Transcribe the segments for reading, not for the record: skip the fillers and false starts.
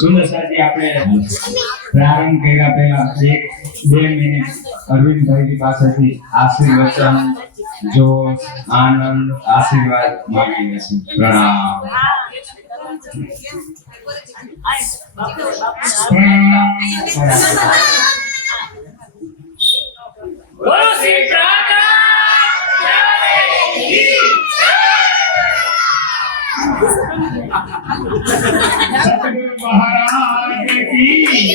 સુંદર સાથી આપણે પ્રારંભ કર્યા પહેલા 1-2 મિનિટ અરવિંદભાઈની પાસેથી આશીર્વચન જો આનંદ આશીર્વાદ માંગી લેશું. પ્રણામ. બોલો શ્રી સતગુરુ મહારાજ કી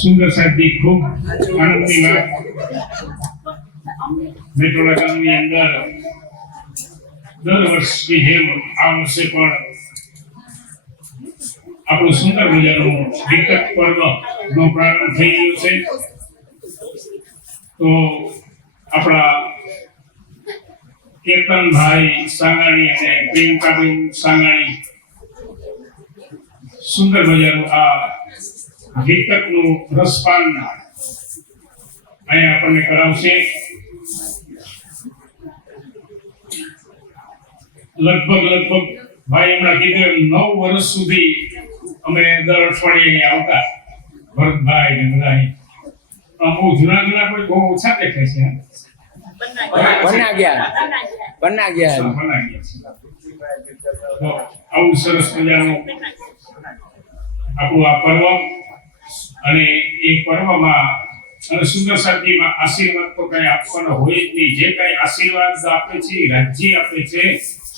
સુંદર સાથી ખૂબ આનંદની વાત. મેટોડા ગામની અંદર દર વર્ષની જેમ આ વર્ષે પણ આપણું સુંદર મજાનું વિકટ પર્વનો પ્રારંભ થઈ ગયો છે. તો આપણા કેતનભાઈ સાંગાણી અને પ્રિયંકાબેન સાંગાણી સુંદર મજાનું આ વિકટનું રસપાન અહીંયા આપણને કરાવશે. લગભગ ભાઈ હમણાં કીધું 9 વર્ષ સુધી અમે દર અઠવાડિયે આવતા ભરતભાઈ ને બધા બહુ જૂના કોઈ બહુ ઓછા દેખાય છે. બના ગયા તો આવું સરસ મજાનું આપણું આ પર્વ અને એ પર્વમાં અને સુંદર સાથીમાં આશીર્વાદ તો કઈ આપવાનો હોય જ નહીં. જે કઈ આશીર્વાદ આપે છે રાજ્ય આપે છે,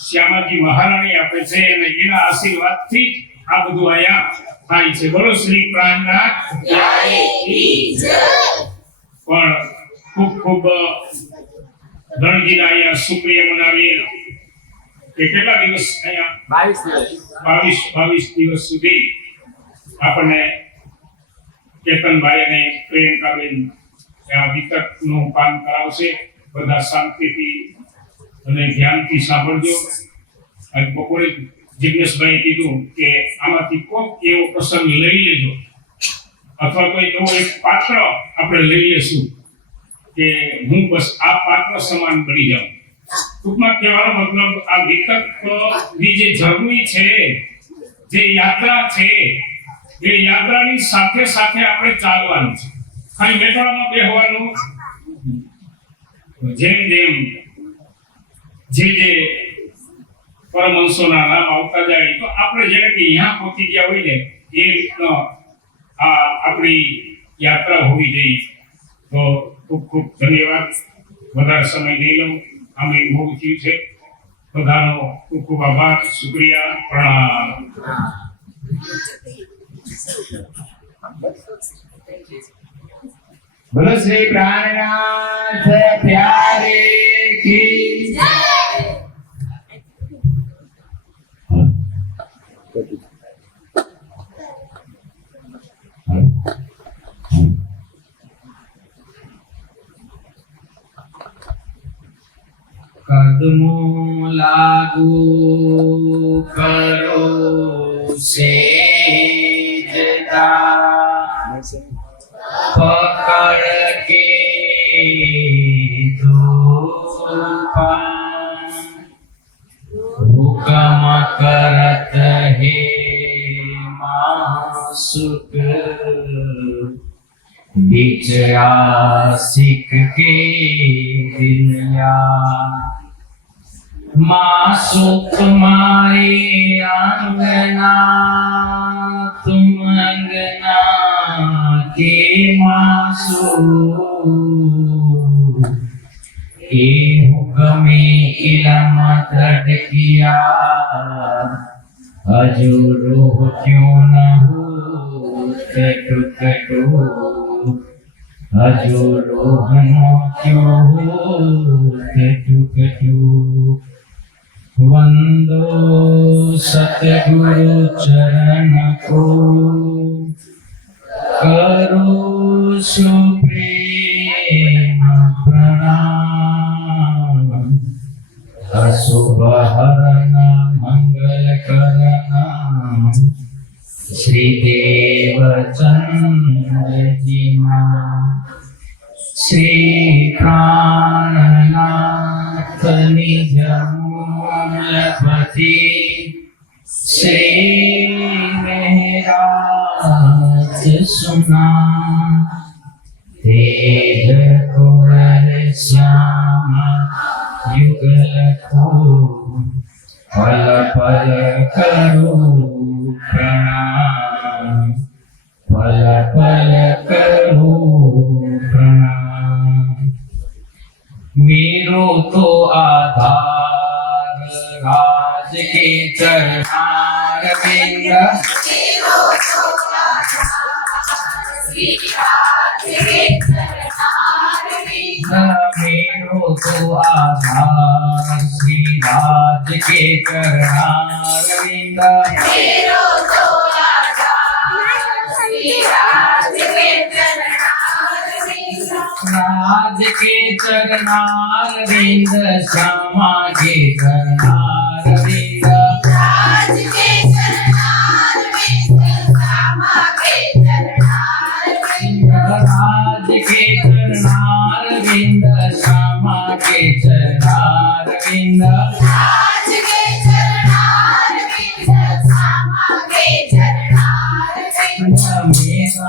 શ્યામાજી મહારાણી આપે છે અને એના આશીર્વાદથી આ બધું અહીંયા થાય છે. બોલો શ્રી પ્રાણનાથ પણ ખૂબ ગણજીના અહીંયા શુક્રિયા મનાવીએ કે કેટલા દિવસ અહીંયા 22 દિવસ સુધી આપણને કેતનભાઈ અને પ્રિયંકાબેન ત્યાં વિકટનું પાન કરાવશે. બધા શાંતિથી અને ધ્યાનથી સાંભળજો. અને બપોરે જિગ્નેશભાઈ કીધું કે આમાંથી કોઈક એવો પ્રસંગ લઈ લેજો અથવા કોઈ એવો એક પાત્ર આપણે લઈ લેશું કે હું બસ આ પાત્ર સમાન બની જાઉં. ટૂંકમાં કહેવાનો મતલબ આ વિકટની જે જર્ની છે, જે યાત્રા છે, એ યાત્રાની સાથે સાથે આપણે ચાલવાનું છે. ખાલી મેટોડામાં બેહવાનું, જેમ જે પરમહંસોના નામ આવતા જાય તો આપણે જેને કે અહીંયા પહોંચી ગયા હોય ને એ રીતનો આ આપણી યાત્રા હોવી જોઈએ. તો ખૂબ ધન્યવાદ. વધારે સમય નહીં લઉં, આમ મોડું થયું છે. બધાનો ખૂબ આભાર, શુક્રિયા, પ્રણામ. બોલો શ્રી પ્રાણનાથ પ્યારે કી જય. કદમો લાગુ કરો સેજદા પકડ કે ધોપા હુકમ કરત હે માસુક बीच आशिक के दिलिया मासूक तुम्हारे अंगना तुम अंगना के मासूक ए हुक्मे इलम दृढ़ किया अजूरो क्यों न हो कटु कटु अजो रोहनो क्यों हो कटु कटु वंदो सतगुरु चरण को करो सुप्रेम प्रणाम अशुभ हरण मंगल करना श्री देवचंद्र जी श्री प्राणनाथ निज मूल पथ श्री महराज सुना तेज कुंवर श्याम युगल को पल पल करो प्रणाम पल पल करो प्रणाम मेरो तो आधार राज के चरणार बिंद मेरो तो आधार श्री राज के चरणार बिंद राज के चरणार बिंद श्यामा के चरणार बिंद राज के चरणार बिंद श्यामा के चरणार बिंद मेरा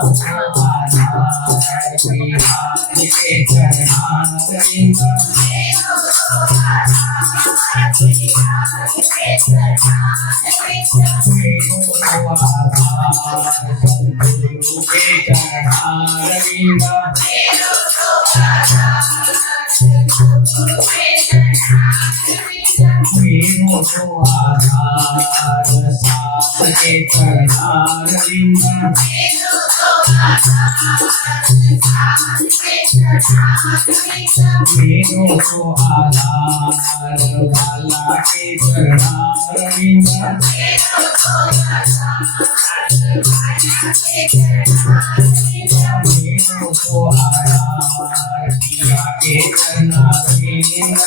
आधार श्री राज के चरणार बिंद मेरो आधार सद्गुरु के चरणार बिंद मेरो तो आधार सास के चरणार बिंद मेरो तो आधार वाला के चरणार बिंद मेरो तो आधार पिया के चरणार बिंद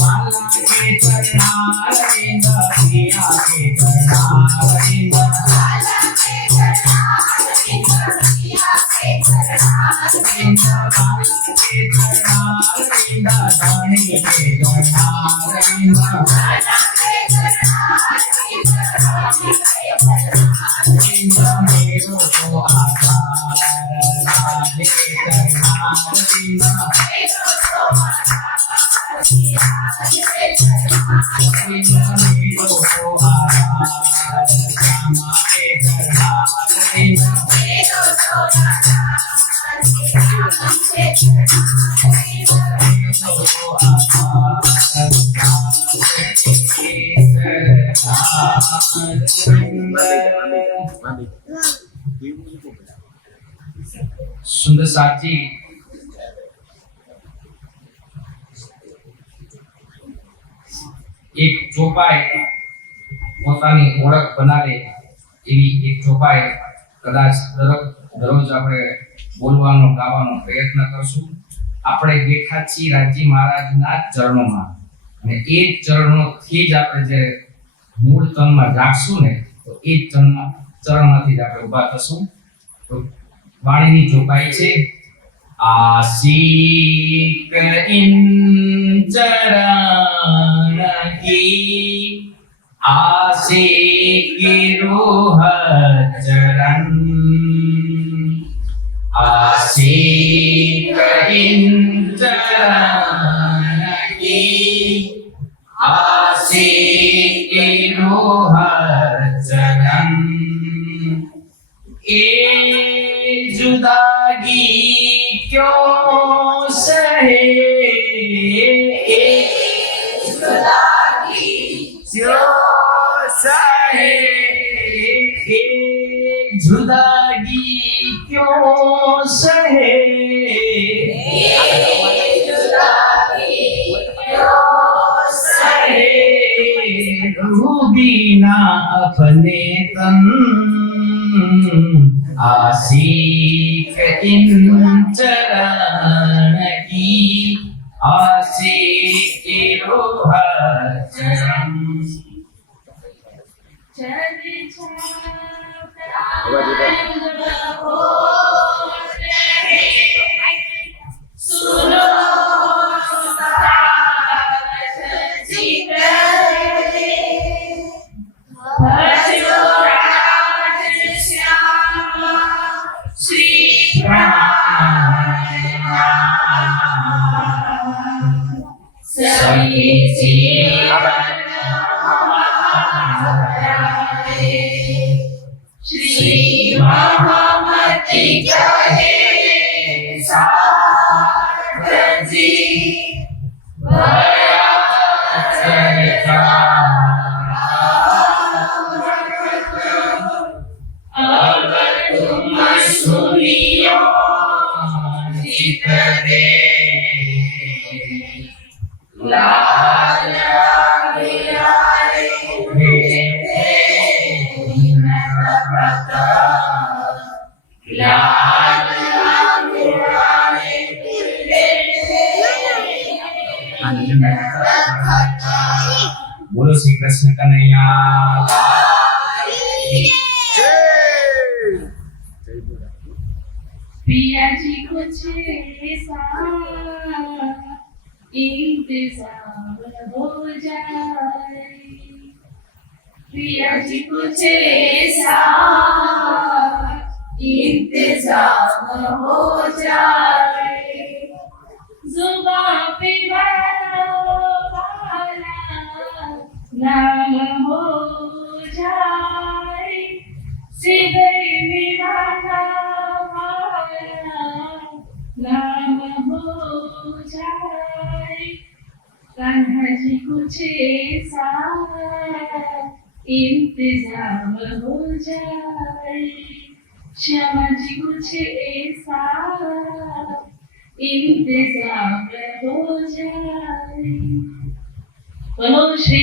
वाला के चरणार बिंद पिया के चरणार बिंद वाला के चरणार बिंद धनी के चरणार बिंद मेरो तो आधार राज के चरणार बिंद मेरो तो आधार श्यामा के चरणार बिंद मेरो तो सुंदर साथ जी एक ચોપાઈ પોતાની ઓળખ બનાવે એવી એક ચોપાઈ કદાચ દરરોજ આપણે બોલવાનો ગાવાનો પ્રયત્ન કરશું આપણે બેઠા છીએ રાજી મહારાજના ચરણોમાં અને એ ચરણોથી જ આપણે જે મૂળ તનમાં રાખશું ને તો એ ચરણમાંથી જ આપણે ઊભા થશું તો વાણીની ચોપાઈ છે आशिक इन चरण की आशिक रूह चरण आशिक इन चरण की आशिक रूह चरण ए जुदागी क्यों सहे जुदागी क्यों सहे जुदागी क्यों सहे जुदागी क्यों सहे रूबीना अपने तन आशिक इन चरण की आशिक रूह चरण सुनो શ્રી મહામતી કહે સારજી अब तुम सुनियो चित दे लाल बोलो श्री कृष्ण कन्हैया पिया जी कुछ ऐसा इंतजाम हो जाए पिया जी कुछ ऐसा इंतजाम हो जाए जुबां पे वाला नाम हो जाए हृदय में वाला नाम हो जाए कान्हा जी कुछ ऐसा इंतजाम हो जाए श्यामा जी कुछ ऐसा इंतजाम हो जाए बोलो श्री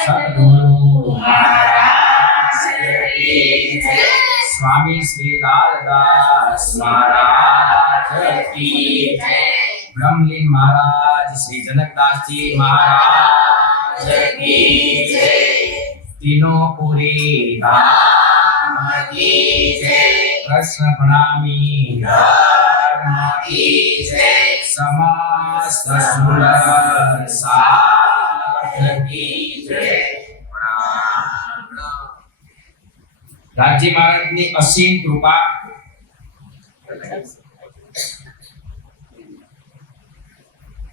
सद्गुरु महाराज की जय। स्वामी श्री लालदास महाराज की जय। ब्रह्मलीन महाराज श्री जनकदास जी महाराज की जय। तीनों पुरी धाम की जय। कृष्ण प्रणामी धर्म की जय। समस्त सुर साथ की जय। રાજ્ય મહારાજની અસીમ કૃપા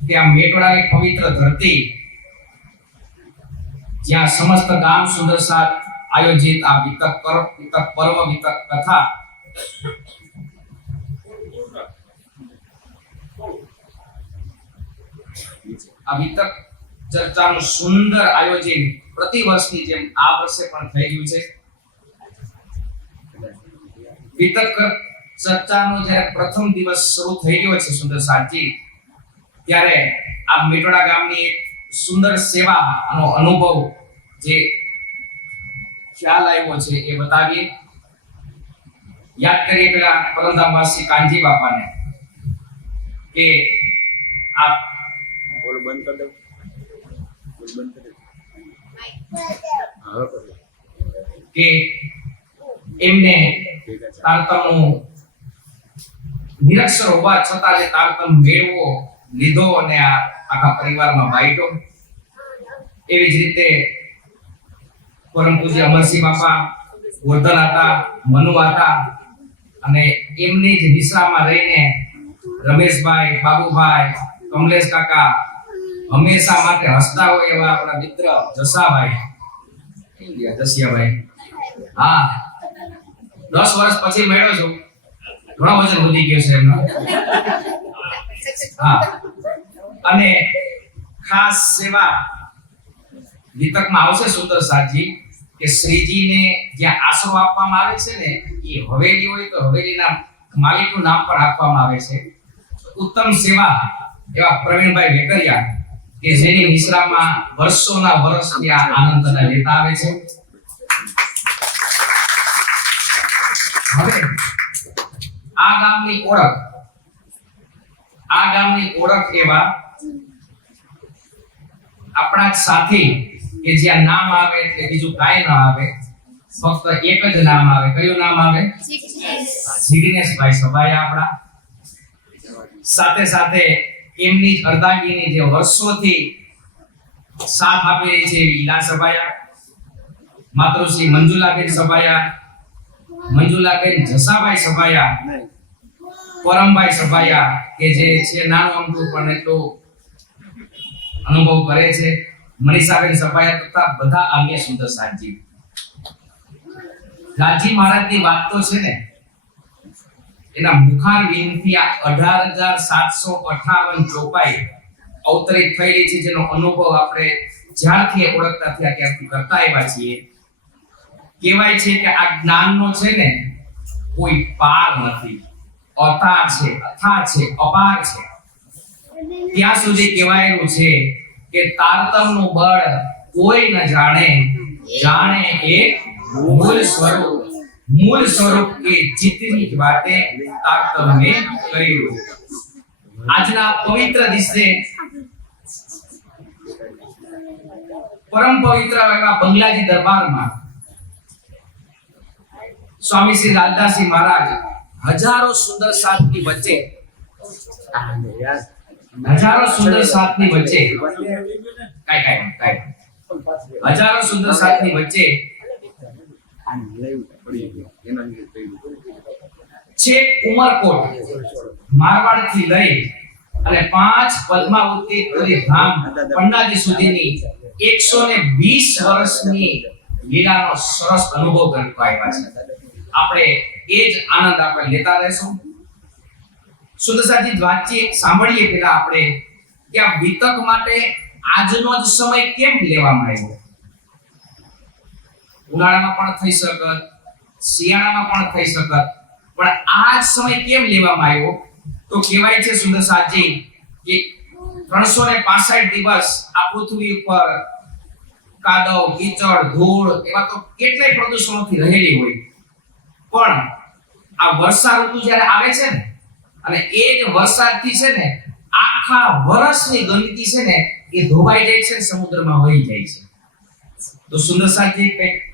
ત્યાં મેટોડાની પવિત્ર ધરતી જ્યાં સમસ્ત ગામ સુંદર સાથ આયોજિત આ વિતક પર્વ વિતક કથા આ વિતક ચર્ચાનું સુંદર આયોજન પ્રતિ વર્ષની જેમ આ વર્ષે પણ થઈ રહ્યું છે વિતક ચર્ચાનો જ્યારે પ્રથમ દિવસ શરૂ થઈ ગયો છે સુંદર સાચી ત્યારે આ મેટોડા ગામની એક સુંદર સેવાનો અનુભવ જે ખ્યાલ આવ્યો છે એ બતાવીએ યાદ કરીએ પેલા પરમધામવાસી કાનજી બાપાને કે આ બોલ બંધ કરી દો બોલ બંધ કરી દો કે એમને તારતમનું નિરક્ષર હોવા છતાં જે તારતમ મેળવો લીધો અને આ આખા પરિવારમાં બાઈટો એવી જ રીતે પરમ પૂજ્ય અમરસિંહ બાપા ગોરધન હતા મનુ હતા અને એમની જ દિશામાં રહીને રમેશભાઈ બાબુભાઈ કમલેશ કાકા હંમેશા માટે હસતા હોય એવા આપણા મિત્ર જસાભાઈ જસિયાભાઈ હા 10 વર્ષ પછી મળ્યો છું ઘણો વજન વધી ગયો છે એમનો હા અને ખાસ સેવા વિતકમાં આવશે સુંદર સાજી કે શ્રીજીને જ્યાં આશરો આપવામાં આવે છે ને એ હવેલી હોય તો હવેલીના માલિકનું નામ પણ આપવામાં આવે છે ઉત્તમ સેવા એવા પ્રવીણભાઈ વેકરિયા કે જેની નિશ્રામાં વર્ષોના વર્ષ ત્યાં આનંદના લેતા આવે છે હવે આ ગામની ઓળખ એવા આપણા સાથી કે જ્યાં નામ આવે એટલે બીજું કાંઈ ન આવે ફક્ત એક જ નામ આવે કયું નામ આવે જિગ્નેશભાઈ સભાયા આપણા સાથે સાથે એમની જ અર્ધાંગીની જે વર્ષોથી સાથ આપી રહી છે ઈલા સભાયા માતૃશ્રી મંજુલાબેન સભાયા મંજુલાબેન જસાભાઈ સભાયા પરમભાઈ સભાયા કે જે છે નાનું અમથું પણ એટલો અનુભવ કરે છે, મનીષાબેન સભાયા તથા બધા અન્ય સુંદર સાજી. લાલજી મહારાજની વાત તો છે ને એના મુખાર વિનથી આ 18,758 ચોપાઈ અવતરિત થયેલી છે, જેનો અનુભવ આપણે જ્યારથી ઓળખતા થયા ત્યારથી કરતા આવ્યા છીએ. કહેવાય છે કે આ જ્ઞાનનો છે ને કોઈ પાર નથી, અથાગ છે, અપાર છે. ત્યાં સુધી કહેવાયેલું છે કે તારતમનું બળ કોઈ ન જાણે, જાણે એક મૂળ સ્વરૂપ કે જીતની જ વાતે તારતમને કર્યું. આજના પવિત્ર દિવસે પરમ પવિત્ર એવા બંગલાજી દરબારમાં સ્વામી શ્રી લાલદાસજી મહારાજ હજારો સુંદર સાધની વચ્ચે હજારો સુંદર સાધની વચ્ચે હજારો સુંદર સાધની વચ્ચે છેક ઉમરકોટ મારવાડ થી લઈ અને 5 પદ્માવતી પૂરી ધામ પંડાજી સુધીની 120 વર્ષની લીલાનો સરસ અનુભવ કરતો આવ્યા છે. આપણે એ જ આનંદ આપણે લેતા રહેશું. સુંદરસાજી વાતચીત સાંભળીએ પહેલા આપણે કે આ વિતક માટે આજનો જ સમય કેમ લેવામાં આવ્યો? ઉનાળામાં પણ થઈ શકત, શિયાળામાં પણ થઈ શકત, પણ આ જ સમય કેમ લેવામાં આવ્યો? તો કહેવાય છે સુંદરસાજી કે 365 દિવસ આ પૃથ્વી ઉપર કાદવ, કીચડ, ધૂળ એવા તો કેટલાય પ્રદૂષણોથી રહેલી હોય, પણ આ વર્ષા ઋતુ જ્યારે આવે છે ને અને એ જ વરસાદથી છે ને આખા વર્ષની ગંદકી છે ને એ ધોવાઈ જાય છે, સમુદ્રમાં વહી જાય છે. તો સુંદરસાજી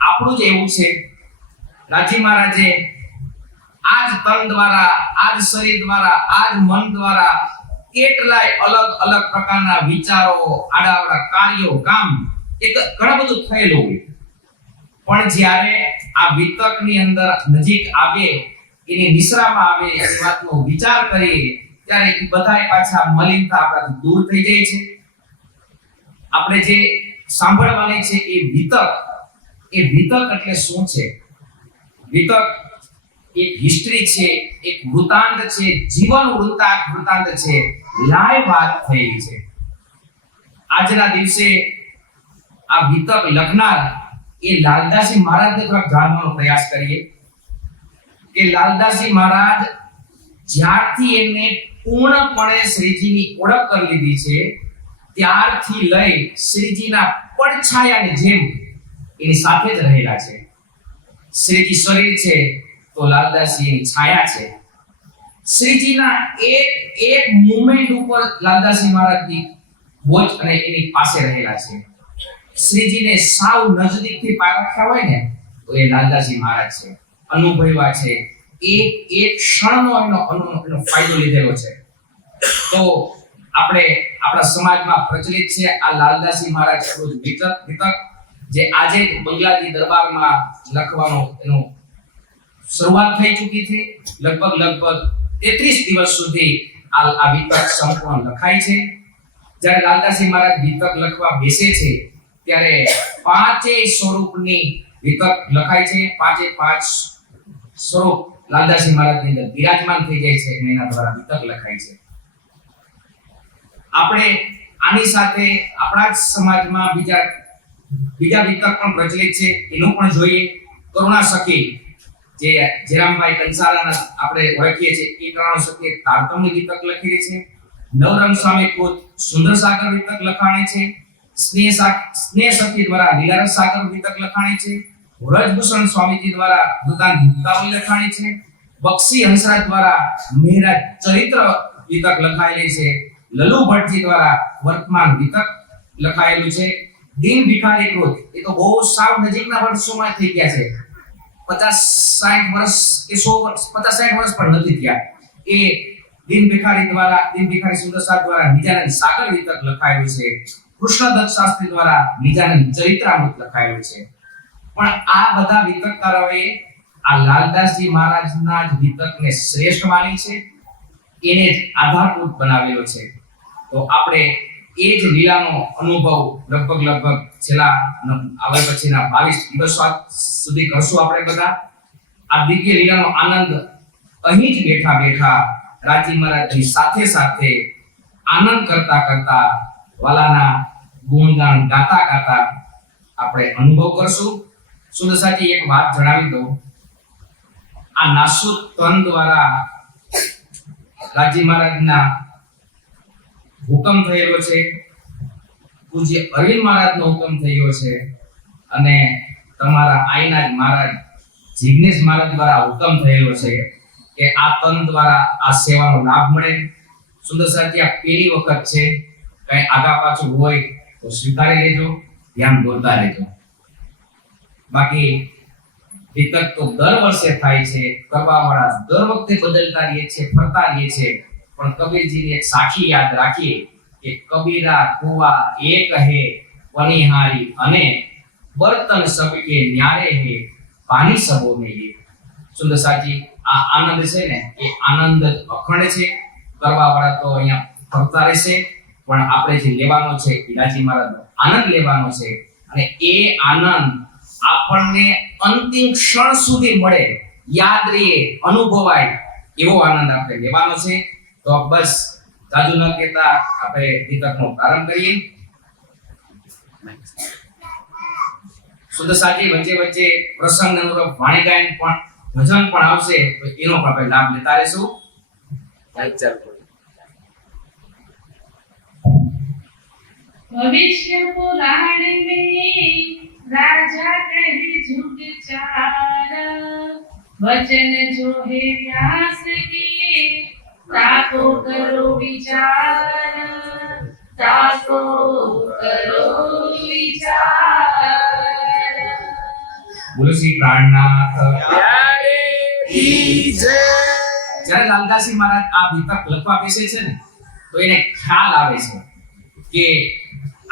આપણું જ એવું છે. રાજી મહારાજે આજ તન દ્વારા, આજ શરીર દ્વારા, આજ મન દ્વારા કેટલાય અલગ અલગ પ્રકારના વિચારો, આડાવડા કાર્યો, કામ એક ઘણા બધું થયેલું હોય, પણ જ્યારે આ વિતકની અંદર નજીક આવે, એની નિશ્રામાં આવે, એ વાતનો વિચાર કરીએ ત્યારે એ બધાય પાછા મલિનતા આપણાથી દૂર થઈ જાય છે. આપણે જે સાંભળવાની છે એ વિતક એટલે શું છે? વિતક એક હિસ્ટ્રી છે, એક વૃતાંત છે, જીવન વૃતાંત છે, લાઈવ વાત થઈ છે. આજના દિવસે આ વિતક લખનાર એ લાલદાસજી મહારાજને થોડા જાણવાનો પ્રયાસ કરીએ કે લાલદાસજી મહારાજ જ્યારથી એમને પૂર્ણપણે શ્રીજીની ઓળખ કરી લીધી છે ત્યારથી લઈ શ્રીજીના પડછાયાની જેમ એની સાથે જ રહેલા છે. શ્રીજી શરીર છે તો લાલદાસજી એની છાયા છે. શ્રીજીના એક મુવમેન્ટ ઉપર લાલદાસજી મહારાજની વોચ અને એની પાસે રહેલા છે. શ્રીજીને સાવ નજદીકથી પારખ્યા હોય ને તો એ લાલદાસજી મહારાજ છે, અનુભવ્યા છે, એક ક્ષણનો એનો ફાયદો લીધેલો છે. તો આપણે આપણા સમાજમાં પ્રચલિત છે આ લાલદાસજી મહારાજ વિતક જે આજે બંગલાજી દરબારમાં લખવાનો એનો શરૂઆત થઈ ચૂકી છે. લગભગ 33 દિવસ સુધી આ વિતક સંપૂર્ણ લખાય છે. જ્યારે લાલદાસજી મહારાજ વિતક લખવા બેસે છે ત્યારે 5 સ્વરૂપની વિતક લખાય છે. 5 સ્વરૂપ લાલદાસજી મહારાજની અંદર બિરાજમાન થઈ જાય છે. એના દ્વારા વિતક લખાય છે. આપણે આની સાથે આપણા જ સમાજમાં બીજા વિતક પણ પ્રચલિત છે, એનું પણ જોઈએ. કરુણા સખી જે જેરામભાઈ કંસારાના આપણે ઓળખીએ છીએ એ કરુણા સખી તારતમ્ય વિતક લખેલી છે. નવરંગ સ્વામી ખુદ સુંદર સાગર વિતક લખાણી છે. સ્નેહ સખી દ્વારા લીલારસ સાગર વિતક લખાણી છે. વ્રજભૂષણ સ્વામીજી દ્વારા વૃતાંત મુક્તાવલી લખાણી છે. બક્ષી હંસરાજ દ્વારા મહેરાજ ચરિત્ર વિતક લખાયેલી છે. લલુ ભટ્ટજી દ્વારા વર્તમાન વિતક લખાયેલું છે. દીન ભિખારી કૃત એ તો બહુ સાવ નજીકના વર્ષોમાં થઈ ગયા છે. 50-60 વર્ષ કે 100 વર્ષ 50-60 વર્ષ પણ નથી થયા. એ દીન ભિખારી સુંદરસાદ દ્વારા નિજાનંદ સાગર વિતક લખાયેલું છે. કૃષ્ણદત્ત શાસ્ત્રી દ્વારા નિજાનંદ ચરિત્રામૃત લખાયેલું છે. પણ આ બધા વિતકકારોએ આ લાલદાસજી મહારાજના જ વિતકને શ્રેષ્ઠ માની છે એને જ આધારભૂત બનાવેલો છે. તો આપણે એ જ લીલાનો અનુભવ લગભગ છેલ્લા હવે પછીના 22 દિવસો સુધી કરશું આપણે બધા. આ દિવ્ય લીલાનો આનંદ અહીં જ બેઠા બેઠા રાજી મહારાજની સાથે સાથે આનંદ કરતા કરતા વાલાના ગુણગાન ગાતા ગાતા આપણે અનુભવ કરશું. સુદસાજી એક વાત જણાવી દઉં. આ નાસુદ તન દ્વારા રાજી મહારાજના હુકમ થયેલો છે, પૂજ્ય અરવિંદ મહારાજનો હુકમ થયો છે, અને તમારા આઈના મહારાજ જિગ્નેશ મહારાજ દ્વારા હુકમ થયેલો છે કે આ તન દ્વારા આ સેવાનો લાભ મળે. સુદસાજી આ પહેલી વખત છે, કઈ આગા પાછું હોય તો સ્વીકારી લેજો, ધ્યાન દોરતા રહેજો. બાકી વિકટ તો દર વર્ષે થાય છે, કરવાવાળા દર વખતે બદલતા રહીએ છે, ફરતા રહીએ છે, પણ કબીરજીની એક સાખી યાદ રાખીએ કે કબીરા કુવા એક હે પનિહારી અને બર્તન સબકે ન્યારે હે પાણી સબો નહીં. સુંદરસાજી આ આનંદ છે ને એ આનંદ અખંડ છે. કરવાવાળા તો અહીંયા ફરતા રહેશે, પણ આપણે જે લેવાનો છે રાજી મહારાજનો આનંદ લેવાનો છે, અને એ આનંદ આપણને અંતિમ ક્ષણ સુધી મળે, યાદ રહે, અનુભવાય એવો આનંદ આપણે લેવાનો છે. તો બસ જાજુ ન કહેતા આપણે દીકકનો પ્રારંભ કરીએ. સુદસાજી વચ્ચે વચ્ચે પ્રસંગ અનુરૂપ વાણી ગાયન પણ ભજન પણ આવશે, તો એનો પણ આપણે લાભ લેતા રહેશું. भविष्य पुराण में राजा कहे झूठ चार, वचन जो है व्यास के ताको करो विचार, ताको करो विचार. બોલો શ્રી પ્રાણનાથ જ્યારે લાલદાસજી મહારાજ આ દીકક લખવા બેસે છે ને, તો એને ખ્યાલ આવે છે કે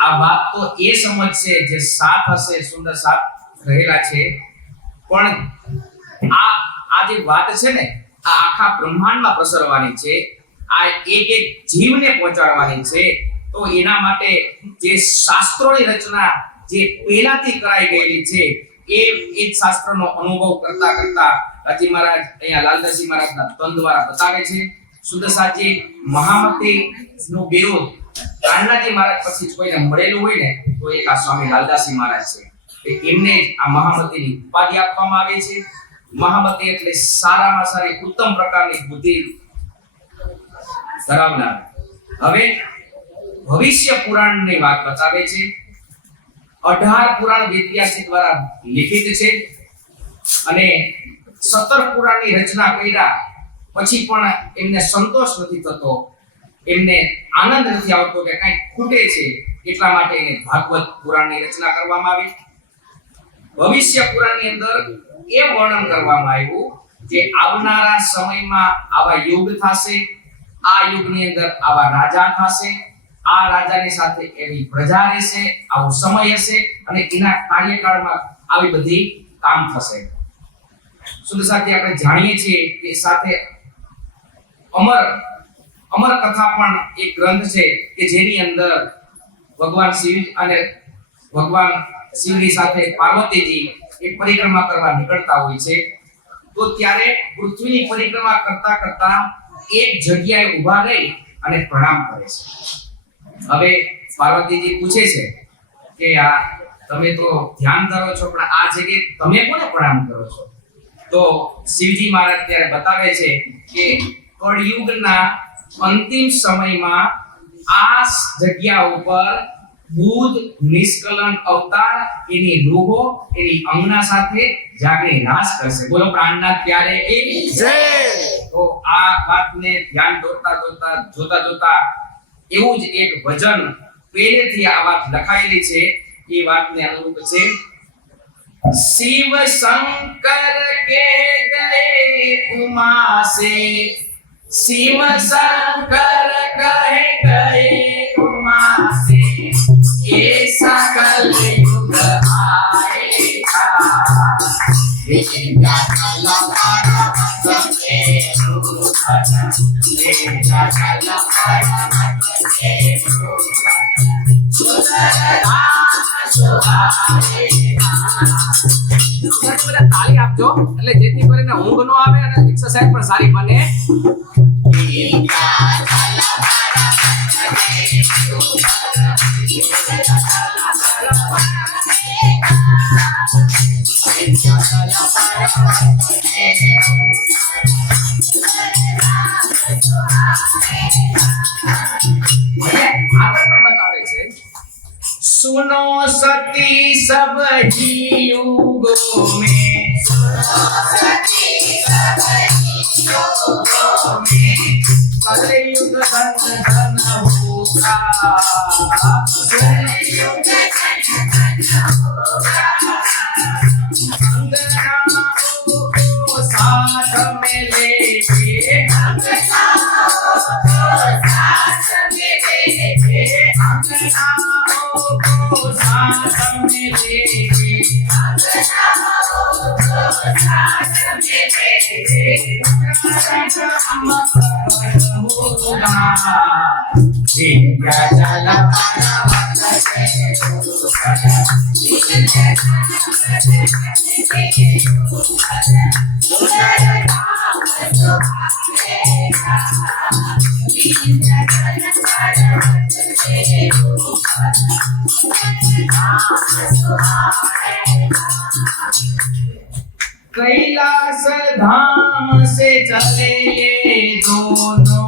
આ વાત તો એ સમજશે જે સાત હશે, સુંદર સાત રહેલા છે, પણ આ જે વાત છે ને આ આખા બ્રહ્માંડમાં પ્રસરવાની છે, આ એક એક જીવને પહોંચાડવાની છે. તો એના માટે જે શાસ્ત્રોની રચના જે પહેલાથી કરાઈ ગયેલી છે એ શાસ્ત્રનો અનુભવ કરતા કરતા રાજી મહારાજ અહીંયા લાલદાસજી મહારાજના તન દ્વારા બતાવે છે. સુદસાજી મહામતી નો વિરોધ કાન્હાજી મહારાજ પછી કોઈને મળેલું હોય ને તો એક આ સ્વામી લાલદાસજી મહારાજ છે. એમને આ મહામતીની ઉપાધિ આપવામાં આવે છે. મહામતી એટલે સારામાં સારી ઉત્તમ પ્રકારની બુદ્ધિ ધરાવનાર. હવે ભવિષ્ય પુરાણની વાત બતાવે છે. 18 પુરાણ વેદવ્યાસજી દ્વારા લિખિત છે, અને 17 પુરાણની રચના કર્યા પછી પણ એમને સંતોષ નથી થતો, એમને આનંદ નથી આવતો કે કંઈક ખૂટે છે, એટલા માટે એને ભાગવત પુરાણની રચના કરવામાં આવી. ભવિષ્ય પુરાણની અંદર એ વર્ણન કરવામાં આવ્યું કે આવનારા સમયમાં આવા યુગ થશે, આ યુગની અંદર આવા રાજા થશે, આ રાજાની સાથે એવી પ્રજા રહેશે, આવો સમય હશે, અને એના કાર્યકાળમાં આવી બધી કામ થશે. સુદસાજી આપણે જાણીએ છીએ કે સાથે અમર કથા પણ એક ગ્રંથ છે કે જેની અંદર ભગવાન શિવ અને ભગવાન શિવની સાથે પાર્વતીજી એક પરિક્રમા કરવા નીકળતા હોય છે. તો ત્યારે પૃથ્વીની પરિક્રમા કરતા કરતા એક જગ્યાએ ઊભા રહી અને પ્રણામ કરે છે. હવે પાર્વતીજી પૂછે છે કે આ તમે તો ધ્યાન કરો છો, પણ આ જગ્યાએ તમે કોને પ્રણામ કરો છો? તો શિવજી મહારાજ ત્યારે બતાવે છે કે કળયુગના અંતિમ સમયમાં આ જગ્યા ઉપર બુદ્ધ નિષ્કલંક અવતાર એની રૂહો એની અંગના સાથે જાગણી નાશ કરશે. બોલો પ્રાણનાથ પ્યારે કી જય. તો આ વાતને ધ્યાન દોરતા દોરતા જોતા જોતા એવું જ એક ભજન પહેલેથી આ વાત લખાયેલી છે, એ વાતને અનુરૂપ છે. शिव शंकर के गए उमा से, शिव शंकर कहे गए उमा से, ऐसा कलयुग आएगा, विद्या कला सबके બધા તાળી આપજો એટલે જેથી કરીને ઊંઘ નો આવે અને એક્સરસાઇઝ પણ સારી બને. આગળ પણ બતાવે છે, सुनो सती सब युगों में, कलयुग धन धन होगा, अंगनाओं को साथ में लेके, कैलाश धाम से चले ये दोनों,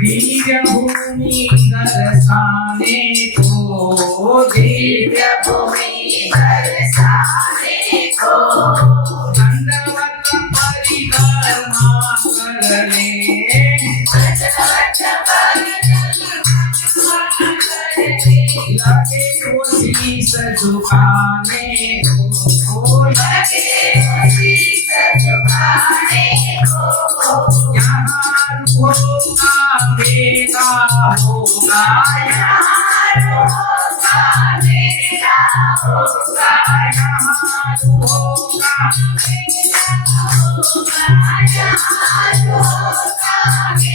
वीर भूमि दर्शाने को, दिव्य भूमि दर्शाने को, दंडवत परिक्रमा करने, लगे वो शीश झुकाने को, लगे वो शीश झुकाने को, यहाँ होगा मेरा होगा, यहाँ होगा मेरा होगा, यहाँ होगा मेरा होगा, यहाँ होगा मेरा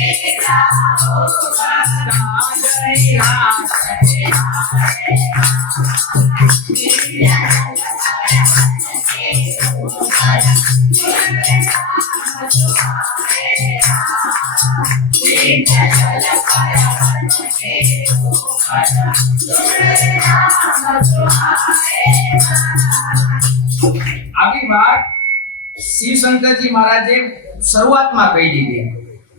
होगा, આગલી વાત શિવ શંકરજી મહારાજે શરૂઆતમાં કહી દીધી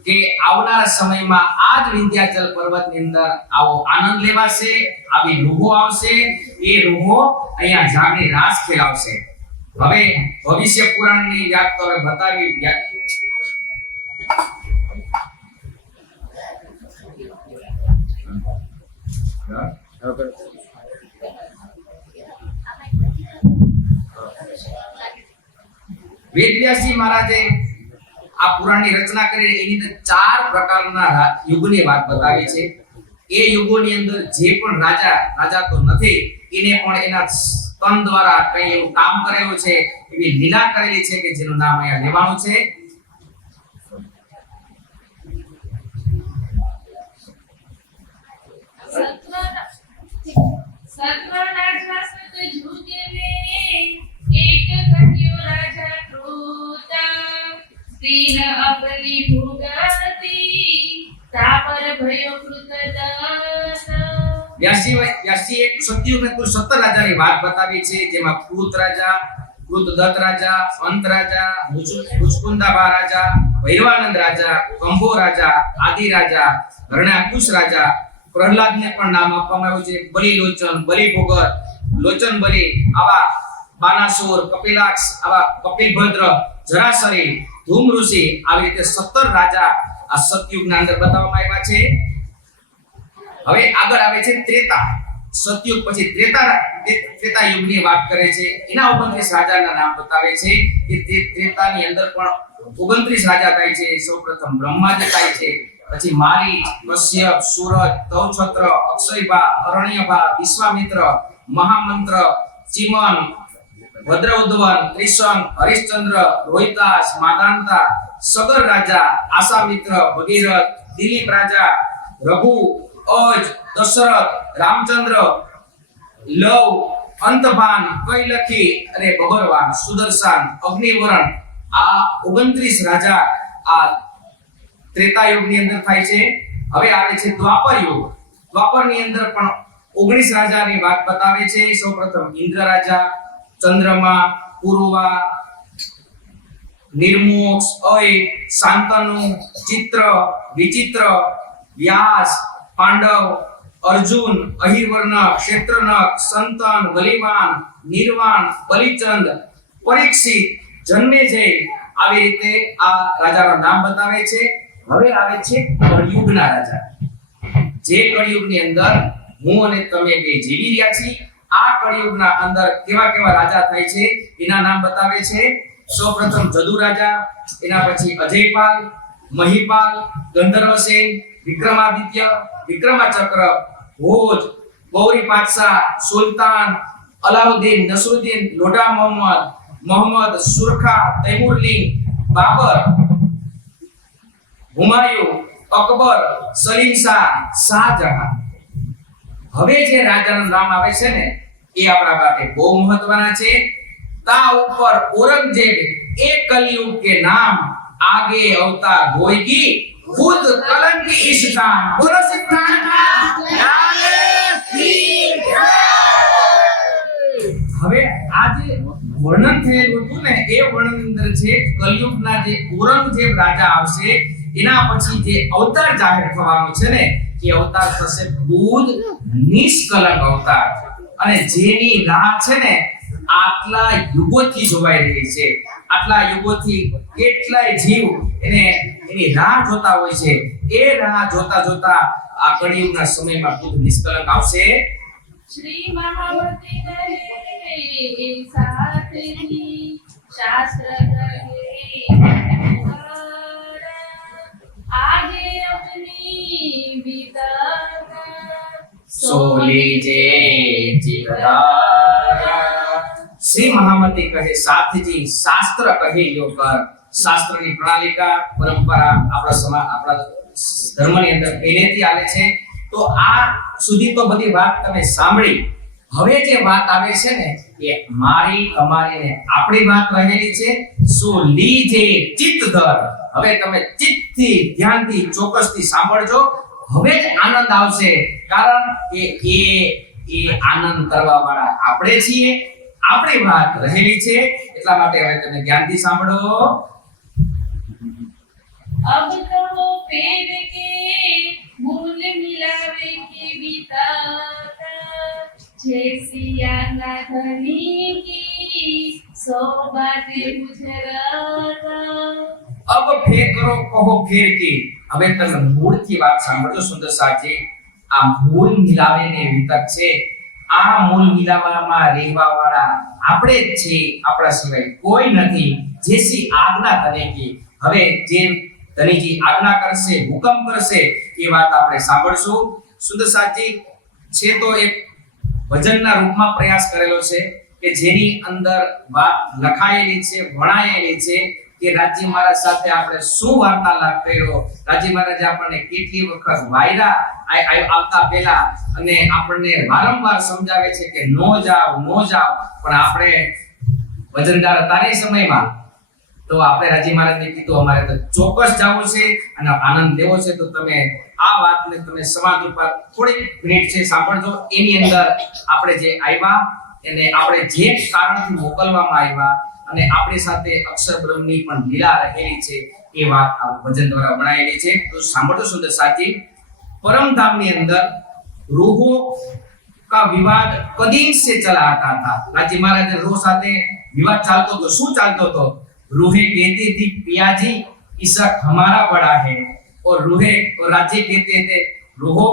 કે આવનારા સમયમાં આ જ વિંધ્યાચલ પર્વતની અંદર આવો આનંદ લેવાશે, આવી રૂહો આવશે, એ રૂહો અહીંયા જાગની રાસ ખેલાવશે. હવે ભવિષ્ય પુરાણની વાત તો હવે બતાવી વેદવ્યાસજી મહારાજે આ પુરાણની રચના કરી. એની અંદર 4 પ્રકારના યુગની વાત બતાવી છે. એ યુગોની અંદર જે પણ રાજા તો નથી, એને પણ એના સ્તન દ્વારા કઈ એવું કામ કરેલું છે, એવી લીલા કરેલી છે કે જેનું નામ અહીંયા લેવાનું છે. तीन अपनी भुगती तापर भयो कृतदास. વ્યાસી એક સતયુગને કુલ 17 રાજાની વાત બતાવી છે, જેમાં કૃત રાજા, કૃતદત્ત રાજા, અંત રાજા, મુચકુંદાભા રાજા, ભૈરવાનંદ રાજા, કંભો રાજા, આદિ રાજા, હરણાકુશ રાજા, પ્રહલાદને પણ નામ આપવામાં આવ્યું છે, બલિલોચન, બલિભોગર, લોચન બલિ, આવા બાનાસુર, કપિલાક્ષ, આવા કપિલભદ્ર, જરાસરી, ધૂમ ઋષિ, આવી રીતે 17 રાજા આ સતયુગના અંદર બતાવવામાં આવ્યા છે. હવે આગળ આવે છે ત્રેતા. સતયુગ પછી ત્રેતા યુગની વાત કરે છે. એના 29 રાજાના નામ બતાવે છે કે તે ત્રેતાની અંદર પણ 29 રાજા થાય છે. સૌપ્રથમ બ્રહ્માજી થાય છે, પછી મારી, કશ્યપ, સુરજ, તવછત્ર, અક્ષયભા, અરણ્યભા, વિશ્વામિત્ર, મહામંત્ર, ચિમન, ભદ્રવધવન, ત્રિશંક, હરિશ્ચંદ્ર, રોહિતાસ, માધાનતા, સગર રાજા, આશામિત્ર, ભગીરથ, દિલીપ રાજા, રઘુ, અજ, દશરથ, રામચંદ્ર, લવ, અંતભાન, કૈલખી અને બબરવાન, સુદર્શન, અગ્નિવરણ, આ 29 રાજા આ ત્રેતા યુગની અંદર થાય છે. હવે આવે છે દ્વાપર યુગ. દ્વાપરની અંદર પણ 19 રાજાની વાત બતાવે છે. સૌપ્રથમ ઇન્દ્ર રાજા, ચંદ્રમા, પૂર્વા, નિર્મોક્ષ, અય, શાંતનુ, ચિત્ર, વિચિત્ર, વ્યાસ, પાંડવ, અર્જુન, અહિર્વર્ણ, ક્ષેત્રનક, સંતન, બલિવાન, નિર્વાણ, બલિચંદ, પરીક્ષિત, જન્મેજય, આવી રીતે આ રાજાનું નામ બતાવે છે. હવે આવે છે કળિયુગના રાજા. જે કળિયુગની અંદર હું અને તમે બે જીવી રહ્યા છીએ. આ કળિયુગના અંદર કેવા કેવા રાજા થાય છે એના નામ બતાવે છે. સૌપ્રથમ જદુ રાજા, એના પછી અજયપાલ, મહિપાલ, ગંધર્વસેન, વિક્રમાદિત્ય, વિક્રમાચક્ર, ભોજ, ગૌરી પાતશાહ, સુલતાન, અલાઉદ્દીન, નસરુદ્દીન, લોઢા મોહમ્મદ, મોહમ્મદ, સુરખા, તૈમુરલિંગ, બાબર, હુમાયું, અકબર, સલીમ શાહ, શાહજહાં. હવે જે રાજાનું નામ આવે છે ને એ આપણા માટે બહુ મહત્વના છે. તા ઉપર औरंगजेब एक कलयुग के नाम आगे अवतार होएगी खुद कलंक की इश्कान. बोलो सिद्धार्थ હવે આ જે વર્ણન થયેલું હતું ને એ વર્ણન અંદર છે કલયુગના જે औरंगजेब રાજા આવશે એના પછી જે અવતાર જાહેર થવાનો છે ને એ અવતાર થશે બુદ્ધ નિષ્કલંક અવતાર. અને જેની રાહ છે ને આટલા યુગોથી જોવાઈ રહી છે. આટલા યુગોથી કેટલાય જીવ એની રાહ જોતા હોય છે. એ રાહ જોતા જોતા આ કળિયુગના સમયમાં બુદ્ધ નિષ્કલંક આવશે. શ્રી મહાવતી કહે સાથથી શાસ્ત્ર કહે आगे अपनी बीता सो लीजिए चितदारा. श्री महामती કહે સાથજી શાસ્ત્ર કહે યો કર. શાસ્ત્રની પ્રણાલિકા પરંપરા આપણા ધર્મની અંદર પહેલેથી આવે છે. તો આ સુધી તો બધી વાત તમે સાંભળી. હવે જે વાત આવે છે ને એ મારી તમારી ને આપણી વાત રહેલી છે. સો લીજે ચિત્ત ધર. હવે તમે ચિત્તથી ધ્યાનથી ચોક્કસથી સાંભળજો. હવે જ આનંદ આવશે. કારણ કે એ આનંદ કરવા વાળા આપણે છીએ. આપણી વાત રહેલી છે એટલા માટે હવે તમે ધ્યાનથી સાંભળો. अब कहो पेड़ के मूल मिलावे के बीता जैसी आना धनी की सौ बातें गुजराता. अब ફેર કરો કહો ફેર કી. હવે તમે મૂળથી વાત સાંભળજો સુંદર સાજી. આ મૂળ મિલાવીને વિતક છે. આ મૂળ મિલાવવામાં રહેવા વાળા આપણે જ છીએ. આપણા સિવાય કોઈ નથી. જેસી આજ્ઞા તનેકી. હવે જે ધનીજી આજ્ઞા કરશે, હુકમ કરશે એ વાત આપણે સાંભળશું. સુંદર સાજી છે તો એક ભજનના રૂપમાં પ્રયાસ કરેલો છે કે જેની અંદર વાત લખાયેલી છે, વણાયેલી છે કે રાજી મહારાજ સાથે આપણે શું વાર્તાલાપ કર્યો. રાજી મહારાજ આપણને કેટલી વખત વાયરા આવતા પહેલા અને આપણને વારંવાર સમજાવે છે કે નો જાવ પણ આપણે વજનદાર હતા એ સમયમાં તો આપણે રાજી મહારાજને કીધું અમારે તો ચોક્કસ જવું છે અને આનંદ લેવો છે. તો તમે આ વાતને તમે સમાજ ઉપર થોડી મિનિટ છે સાંભળજો. એની અંદર આપણે જે આવ્યા એને આપણે જે કારણથી મોકલવામાં આવ્યા અને આપણી સાથે અક્ષર બ્રહ્મની પણ લીલા રહેલી છે એ વાત આ ભજન દ્વારા બનાવેલી છે. તો સાંભળજો સુંદર સાથી. परम धाम ની અંદર रूहों का विवाद कदीम से चला आता था. राजी महाराज रूह સાથે વિવાદ ચાલતો તો શું ચાલતો તો रूहें कहती थी पियाजी ईशक हमारा बड़ा है और रूहें और राज्य कहते थे रूहो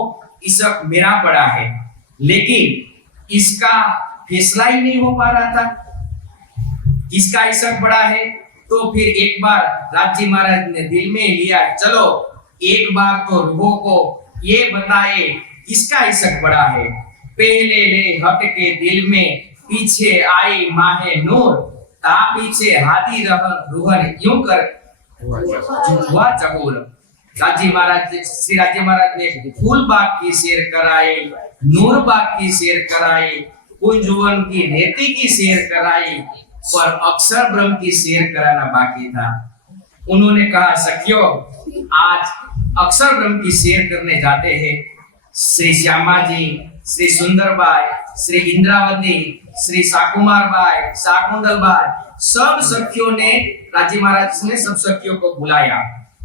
ईशक मेरा बड़ा है. लेकिन इसका फैसला ही नहीं हो पा रहा था किसका ईशक बड़ा है. तो फिर एक बार राज्य महाराज ने दिल में लिया चलो एक बार तो रूहो को ये बताए किसका ईशक बड़ा है. पहले ले हक के दिल में पीछे आई माहे नूर, ता पीछे हाथी रुहन यूं कर हुआ चकोर। राजी महाराज श्री राजी महाराज ने फूल बाग की सैर कराई, नूर बाग की सैर कराई, कुंजवन की रेती की सैर कराई, पर अक्षर ब्रह्म की सैर कराना बाकी था। उन्होंने कहा सखियों, आज अक्षर ब्रह्म की सैर करने जाते हैं। श्री श्यामा जी, श्री सुंदरबाई, श्री इंद्रावती, श्री साकुमार बाई, शाकुंतल बाई, सब सखियों ने राजी महाराज ने सब सखियों को बुलाया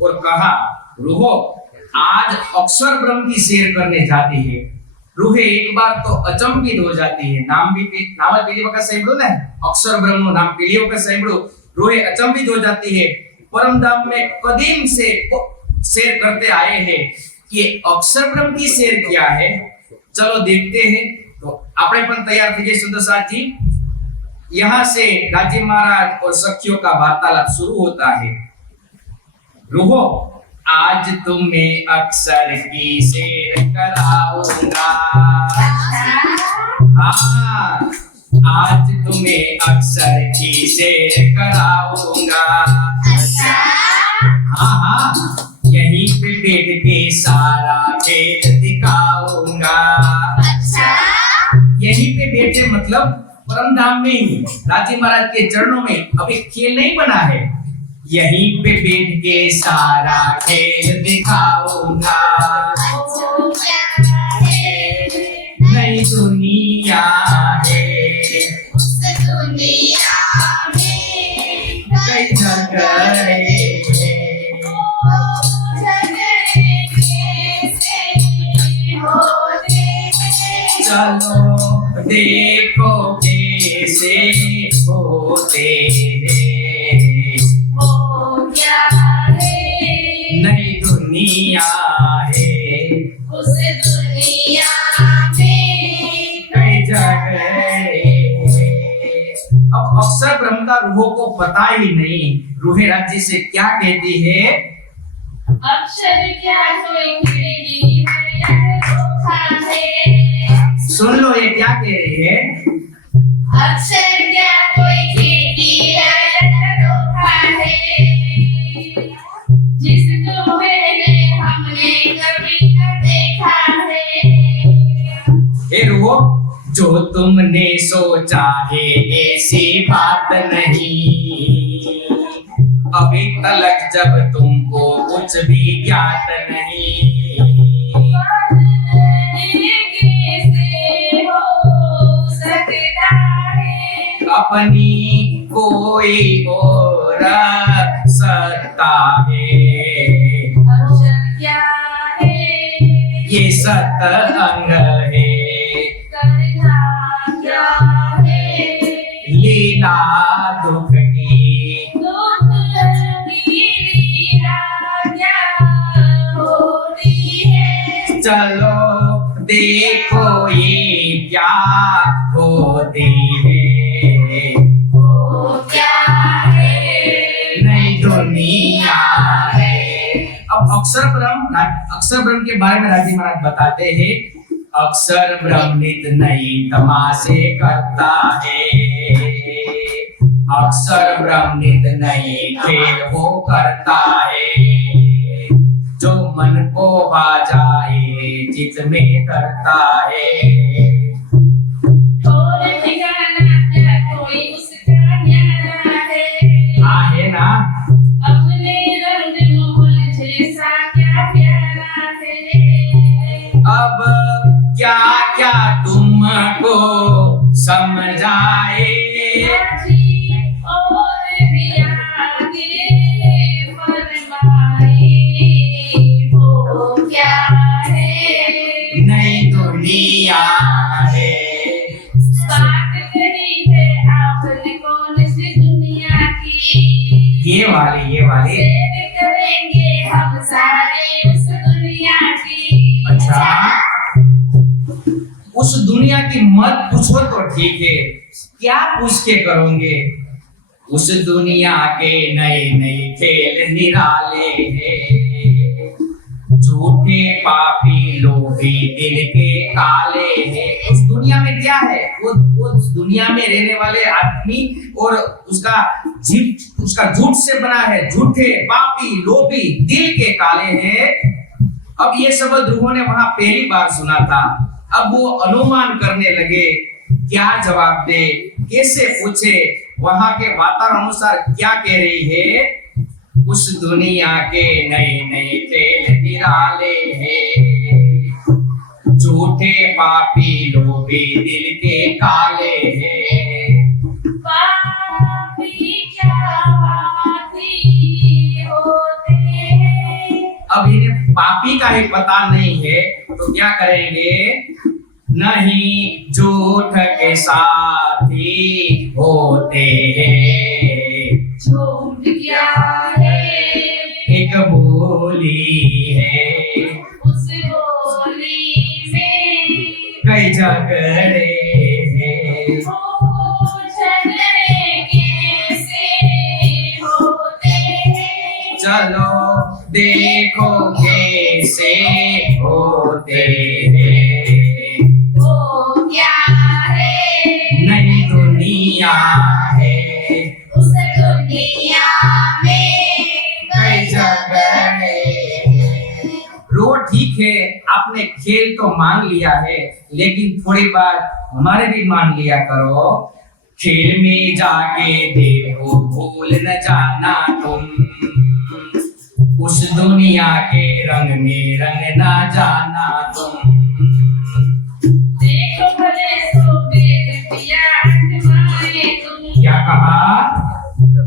और कहा रूहो, आज अक्षर ब्रह्म की सैर करने जाती है। रूहे एक बार तो अचंबित हो जाती है। नाम पीली वक्त सांभळ्યું ने, अक्षर ब्रह्म નું નામ पीली वक्त सांभळ્યું। रूहे अचंबित हो जाती है। परम धाम में कदीम से सैर करते आए हैं, ये अक्षर ब्रह्म की सैर क्या है, चलो देखते हैं। तो આપણે પણ તૈયાર થઈ જઈએ સુંદર साथ जी। यहाँ से राजी महाराज और सखियों का वार्तालाप शुरू होता है। रूहो, आज तुम्हें अक्षर की सैर कराऊंगा। हाँ, आज तुम्हें अक्षर की सैर कराऊंगा। हाँ, यहीं पे बैठ के सारा खेल दिखाऊंगा। यहीं पे बैठे मतलब परम धाम में ही राजी महाराज के चरणों में अभी खेल नहीं बना है। यहीं पे बैठ के सारा खेल दिखाऊंगा। नई दुनिया है, उस दुनिया में कई झगड़े, चलो देखो कैसे होते हैं। वो क्या है, नई दुनिया है, उस दुनिया में कई झगड़े। अब अक्षर ब्रह्म का रूहों को पता ही नहीं, रूहे राज्य से क्या कहती है। अक्षर क्या कोई खिड़की है या धोखा है। सुन लो ये क्या कह रही है। अक्षर क्या कोई खिड़की है या धोखा है, जिसको मैंने हमने कभी न देखा है। ए रूहो, जो तुमने सोचा है ऐसी बात नहीं, अभी तलक जब तुमको कुछ भी ज्ञात नहीं। अपनी कोई और सत्ता है। अक्षर क्या है, ये सत अंग है, करना क्या है। लीला दुख की, दुख की लीला क्या होती है। चलो देखो ये क्या होती है। वो क्या है, नई दुनिया है। अब अक्षर ब्रह्म के बारे में राजी महाराज बताते हैं। अक्षर ब्रह्म नित नई तमाशे करता है। अक्षर ब्रह्म नित नई खेल वो करता है। जो मन को भा जाए चित में करता है। और ठिकाना क्या कोई उसका न्यारा है। हाँ है ना। अपने रंग मोहन जैसा क्या प्यारा है। अब क्या क्या तुमको समझाए। और भी आगे फरमाए। वो क्या है, नई दुनिया है। बात कही है आपने कौन सी दुनिया की। ये वाली सैर करेंगे हम सारे उस दुनिया की। अच्छा, उस दुनिया की मत पूछो तो ठीक है, क्या पूछ के करोगे। उस दुनिया के नए नए खेल निराले हैं। झूठे पापी लोभी दिल के काले हैं। उस दुनिया में क्या है, वो उस दुनिया में रहने वाले आदमी और उसका झूठ से बना है, झूठे पापी लोभी दिल के काले हैं। अब ये शब्द रूहों ने वहां पहली बार सुना था। अब वो अनुमान करने लगे, क्या जवाब दे, कैसे पूछे, वहां के वातावरण अनुसार क्या कह रही है। उस दुनिया के नए नए खेल निराले हैं, झूठे पापी लोभी दिल के काले हैं। पापी क्या पापी होते हैं। अब इन्हें पापी का ही पता नहीं है तो क्या करेंगे, नहीं झूठ के साथी होते हैं। झूठ क्या है, एक बोली है, उस बोली में कई झगड़े हैं। वो झगड़े कैसे होते हैं। चलो देखो कैसे होते हैं। वो क्या है, नई दुनिया है, उस दुनिया में कई झगड़े हैं। रो ठीक है, आपने खेल तो मान लिया है, लेकिन थोड़ी बात हमारे भी मान लिया करो। खेल में जाके देखो, भूल न जाना तुम, उस दुनिया के रंग में रंग ना जाना तुम। देखो भले सो बेर पिया आजमाए तुम, क्या कहा,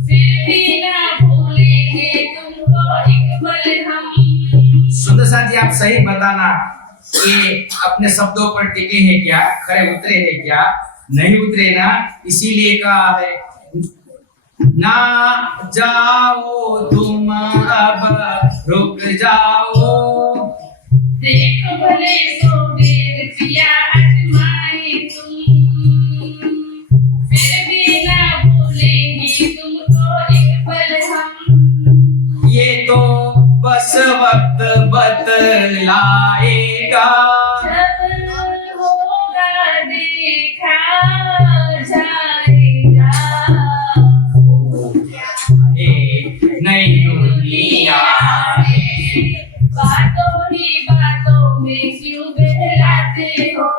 फिर भी ना भूलेंगे तुमको एक पल हम। सुंदर साथ जी, आप सही बताना, ये अपने शब्दों पर टिके हैं क्या, खरे उतरे हैं क्या? नहीं उतरे ना, इसीलिए कहा है ना जाओ तुम अब रुक जाओ। देखो भले सो बेर पिया आजमाए तुम, फिर भी ना भूलेंगे तुमको एक पल हम। ये तो बस वक्त बतलाएगा, जब होगा देखा जाएगा। नई दुनिया है। बातों ही बातों में क्यों बहलाते हो,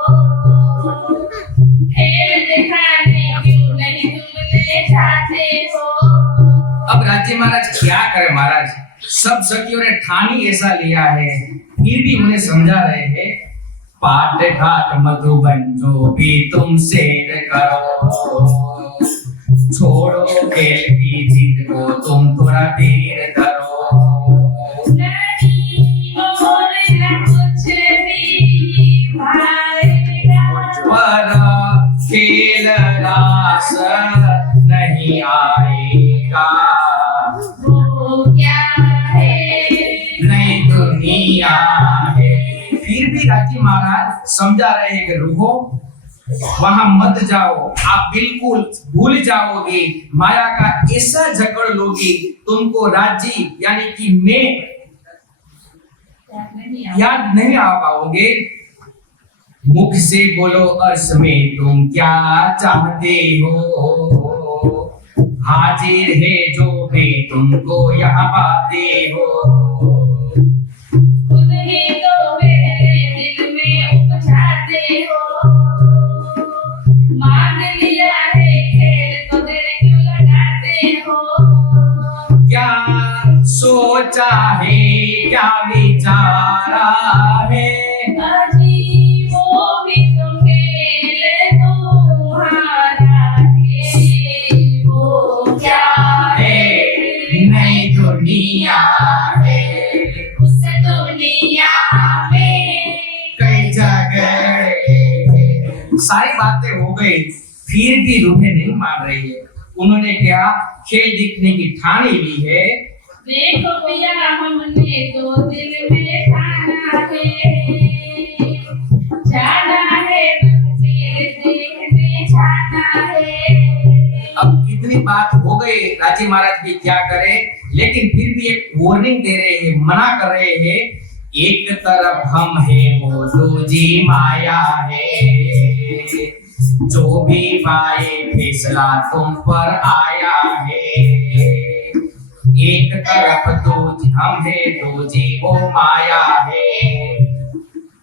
खेल दिखाने क्यों नहीं तुम ले जाते हो। अब राज्य महाराज क्या करे महाराज, सब सखियों ने ठानी ऐसा लिया है, फिर भी उन्हें समझा रहे हैं। पाठ ठाट मधुबन जो भी तुम शेर करो, छोड़ो खेल की जिद को तुम थोड़ा देर करो। नहीं और न कुछ भी भाएगा, पर खेल रास नहीं आएगा। वो क्या है, नई दुनिया है। फिर भी राजी महाराज समझा रहे हैं कि रुको, वहां मत जाओ, आप बिल्कुल भूल जाओगे, माया का ऐसा जकड़ लोगे, तुमको राजी यानी कि मैं याद नहीं आ पाओगे। मुख से बोलो अर्श में तुम क्या चाहते हो, हाजिर है जो भी तुमको यहाँ पाते हो। खुद ही तो मेरे दिल में उपजाते हो, मांग लिया है खेल तो देर क्यों लगाते हो। क्या सोचा है, क्या विचारा है, अजी वो भी तो खेल तुम्हारा है। वो क्या है, नई दुनिया है, उस दुनिया में कई झगड़े। सारी बातें हो गई, फिर भी रूहें नहीं मान रही है। उन्होंने क्या खेल दिखने की ठानी ली है। देखो पिया हमने तो दिल में ठाना है, जाना है देखने जाना है। अब इतनी बात हो गई, राजी महाराज भी क्या करे, लेकिन फिर भी एक वार्निंग दे रहे हैं, मना कर रहे हैं एक तरफ हम है वो दूजी माया है, जो भी पाए फैसला तुम पर आया है। एक तरफ तो हम है दूजी वो माया है,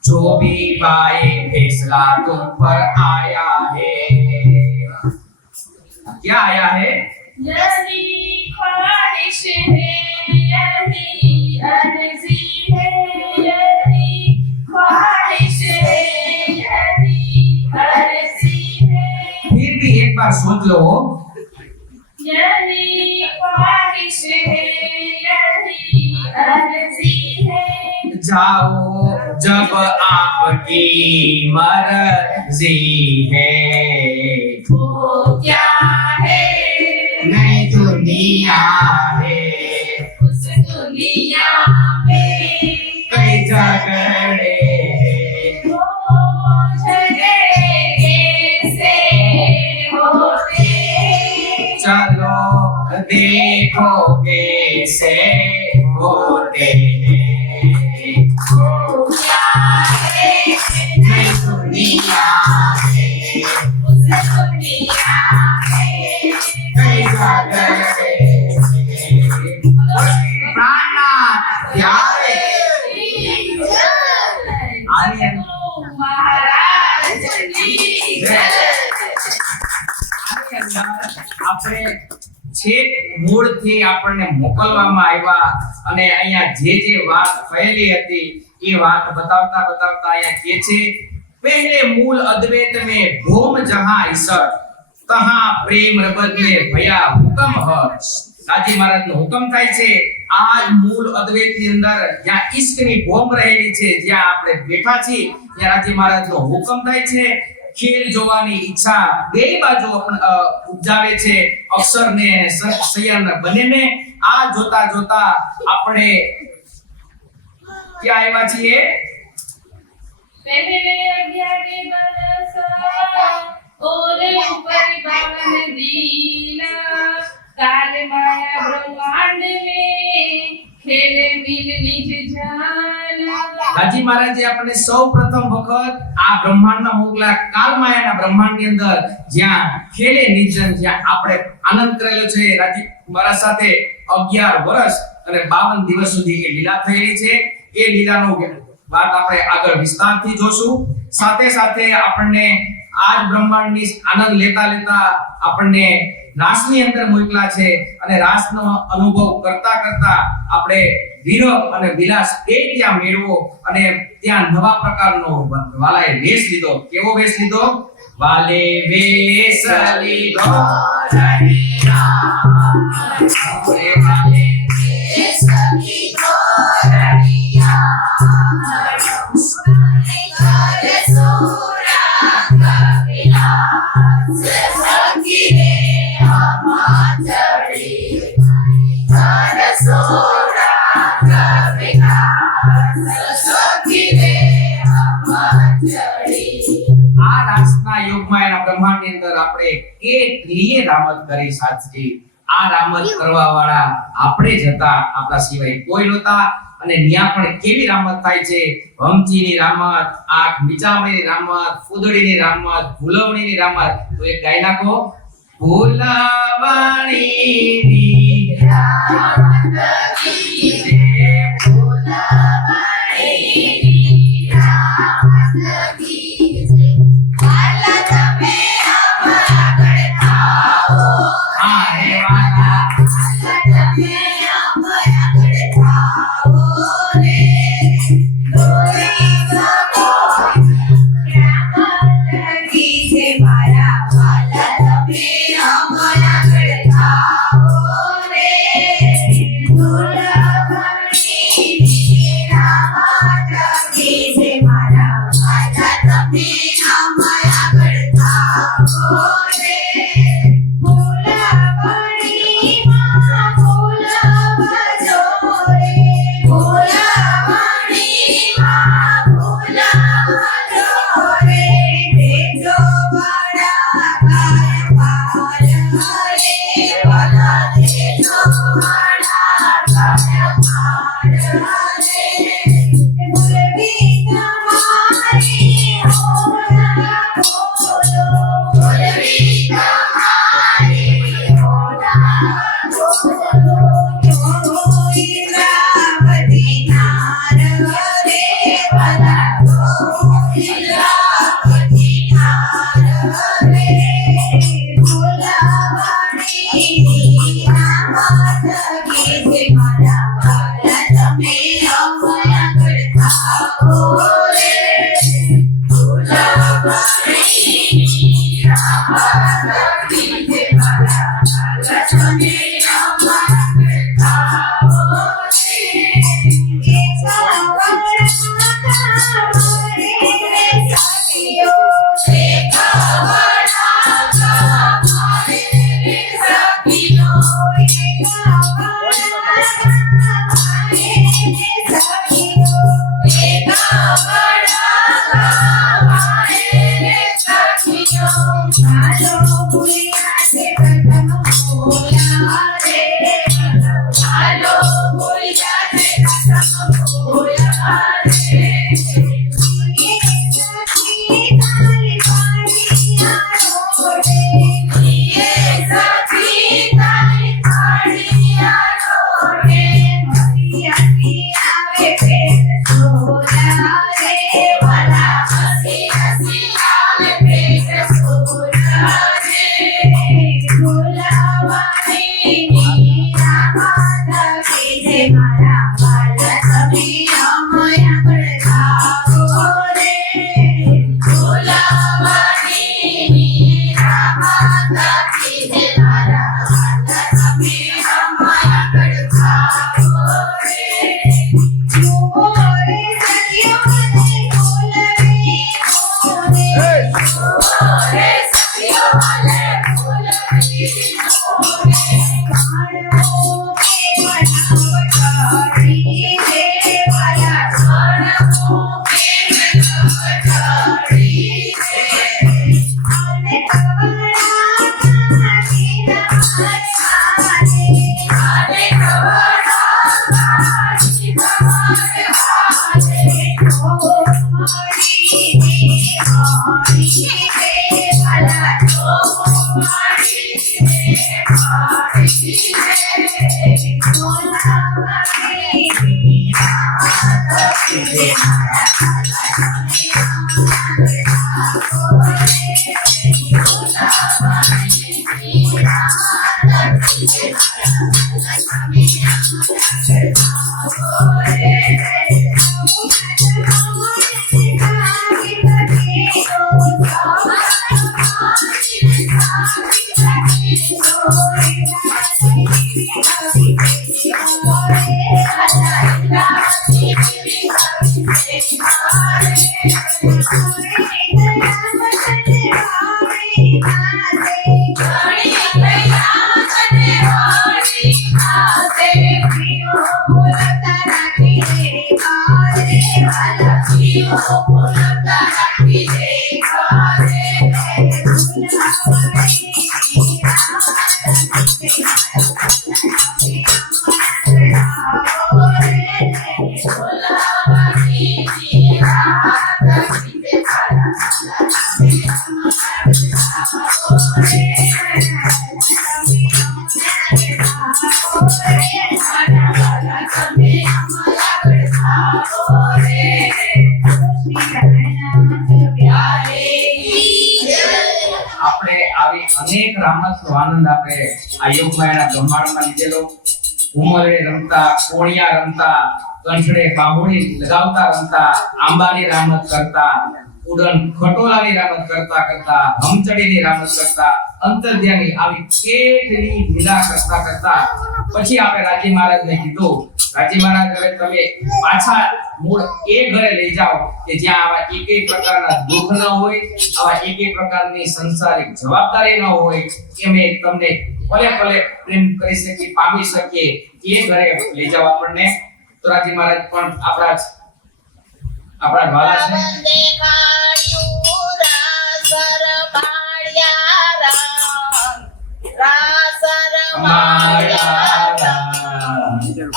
जो भी पाए फैसला तुम पर आया है। क्या आया है? यही ख्वाहिश है, यही अर्जी है, यही ख्वाहिश है, यही अर्जी है। फिर भी एक बार सोच लो, यही ख्वाहिश है, यही अर्जी है। जाओ जब आपकी मर्जी है, वो क्या है? नई दुनिया है, उस दुनिया में कई झगड़े, वो झगड़े कैसे होते? चलो देखो कैसे होते हैं। वो क्या है? नई दुनिया है, उस दुनिया में कई झगड़े, प्राणनाथ प्यारे आर्यन महाराज की जय। આપણે છેક મૂળથી આપણને મોકલવામાં આવ્યા અને અહીંયા જે વાત થયેલી હતી એ વાત બતાવતા બતાવતા અહીંયા કહે છે, પહેલે મૂળ અદ્વૈત में भूम जहां ईश्वर तहां प्रेम रबद में भया हुकम हर्ष। રાજી મહારાજનો હુકમ થાય છે, આ જ મૂળ અદ્વૈતની અંદર જ્યાં ઈશ્કની ભોમ રહેલી છે, જ્યાં આપણે બેઠા છીએ ત્યાં રાજી મહારાજનો હુકમ થાય છે। ખેલ જોવાની ઈચ્છા બે બાજુ ઉપજાવે છે, અક્ષર ને શયન બંનેને। આ જોતા જોતા આપણે ક્યાં આવ્યા છીએ? पहले 11 बरस और ऊपर 52 दिन, काल माया ब्रह्मांड में खेले मिल निज जान। રાજી મહારાજે આપણે સૌ પ્રથમ વખત આ બ્રહ્માંડમાં મોકલા, કાલ માયાના બ્રહ્માંડની અંદર જ્યાં ખેલે નિર્જન, જ્યાં આપણે આનંદ કરેલો છે। રાજી મહારાજ સાથે 11 વર્ષ અને 52 દિવસ સુધી એ લીલા થયેલી છે। એ લીલાનો વાત આપણે આગળ વિસ્તારથી જોશું। સાથે સાથે આપણને આ જ બ્રહ્માંડની આનંદ લેતા લેતા આપણને રાસની અંદર મોકલા છે અને રાસનો અનુભવ કરતા કરતા આપણે વિરહ અને વિલાસ બે ત્યાં મેળવો અને ત્યાં નવા પ્રકારનો વાલાએ વેશ લીધો। કેવો વેશ લીધો? વાલે વેશ લીધો રણિયા, વાલે વેશ લીધો રણિયા, આ રાસના યોગમાં એના બ્રહ્માંડની અંદર આપણે કેટલીય રામત કરી સાચી। આ રામત કરવા વાળા આપણે જ હતા, આપણા સિવાય કોઈ નહોતા। અને ન્યા પણ કેવી રામત થાય છે? ભમચીની રામત, આંખ મીચામણીની રામત, ફૂદડીની રામત, ભૂલવણીની રામત। તો એક ગાઈ નાખો, ભૂલવણીની રામત કી જય, ભૂલવણીની રામત કી જય। વાલા તમે અમારા થાઓ, આરે વાલા તમે અમારા થાઓ રે, દોરી સકો રામત કી જય। મારા વાલા તમે અમારા થાઓ રે, ભૂલવણીની રામત કી જય। મારા વાલા તમે અમારા થાઓ રે, ભૂલવણીમાં ભૂલવજો અનેક રામસનો આનંદ આપણે આ યોગમાયાના બ્રહ્માંડમાં લીધેલો. ઉમરે રમતા, કોણિયા રમતા, કંઠડે બાંભોળી લગાવતા રમતા, આંબાની રામત કરતા, ઉડન ખટોલાની રામત કરતા કરતા, હમચડીની રામત કરતા, અંતર્ધ્યાની આવી કેટલી લીલા કરતા કરતા પછી આપણે રાજી મહારાજને કીધું, રાજી મહારાજ હવે તમે પાછા મૂળ એ ઘરે લઈ જાઓ કે જ્યાં આવા એકેય પ્રકારના દુઃખ ન હોય, આવા એકેય પ્રકારની સંસારિક જવાબદારી ન હોય, એમે તમને ભલે ભલે પ્રેમ કરી શકીએ, પામી શકીએ એ ઘરે લઈ જાઓ આપણને. તો રાજી મહારાજ પણ આપણા વાલા છે.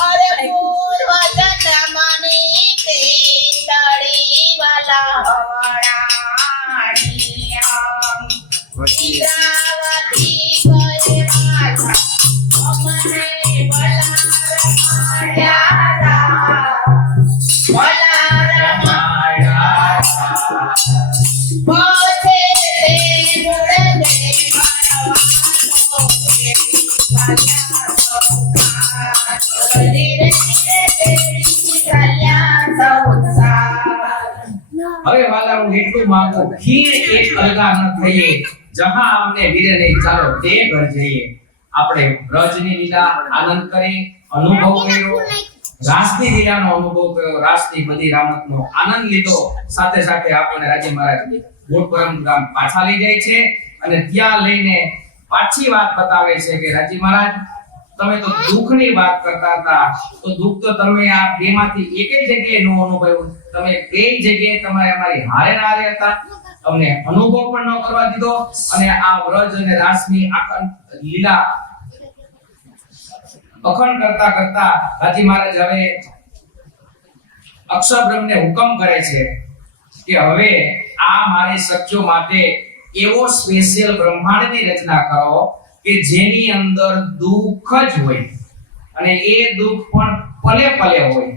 અરે પૂર્વ જન્મની પીતળી વાલા હવણાણીયા ઇન્દ્રાવતી ગયે માતા ધીરે ધીરે પેઢી ચાલ્યા સંસાર. હવે વાલા હું એટલું માંગુ ખીર એક અલગા ન થઈએ જહાં અમને વીરે નહીં ચાલો તે ઘર જઈએ. આપણે વ્રજની લીલા આનંદ કરી અનુભવ કર્યો, રાસની લીલાનો અનુભવ કર્યો, રાસની બધી રામતનો આનંદ લીધો. સાથે સાથે આપણને રાજ્ય મહારાજ ગોળપરમ ગામ પાછા લઈ જાય છે અને ત્યાં લઈને પાછી વાત બતાવે છે કે રાજ્ય મહારાજ તમે તો દુઃખની વાત કરતા હતા, તો દુઃખ તો તમે આ બેમાંથી એકેય જગ્યાએ ન અનુભવ્યું. તમે બે જગ્યાએ તમારે અમારી હારે ના હારે હતા, અમને અનુભવ પણ ન કરવા દીધો અને આ વ્રજ અને રાસની આખંડ લીલા અખંડ કરતા કરતા રાજી મહારાજ હવે અક્ષરબ્રહ્મને હુકમ કરે છે કે હવે આ મારે સખ્યો માટે એવો સ્પેશિયલ બ્રહ્માંડની રચના કરો કે જેની અંદર દુઃખ જ હોય અને એ દુઃખ પણ પલે પલે હોય.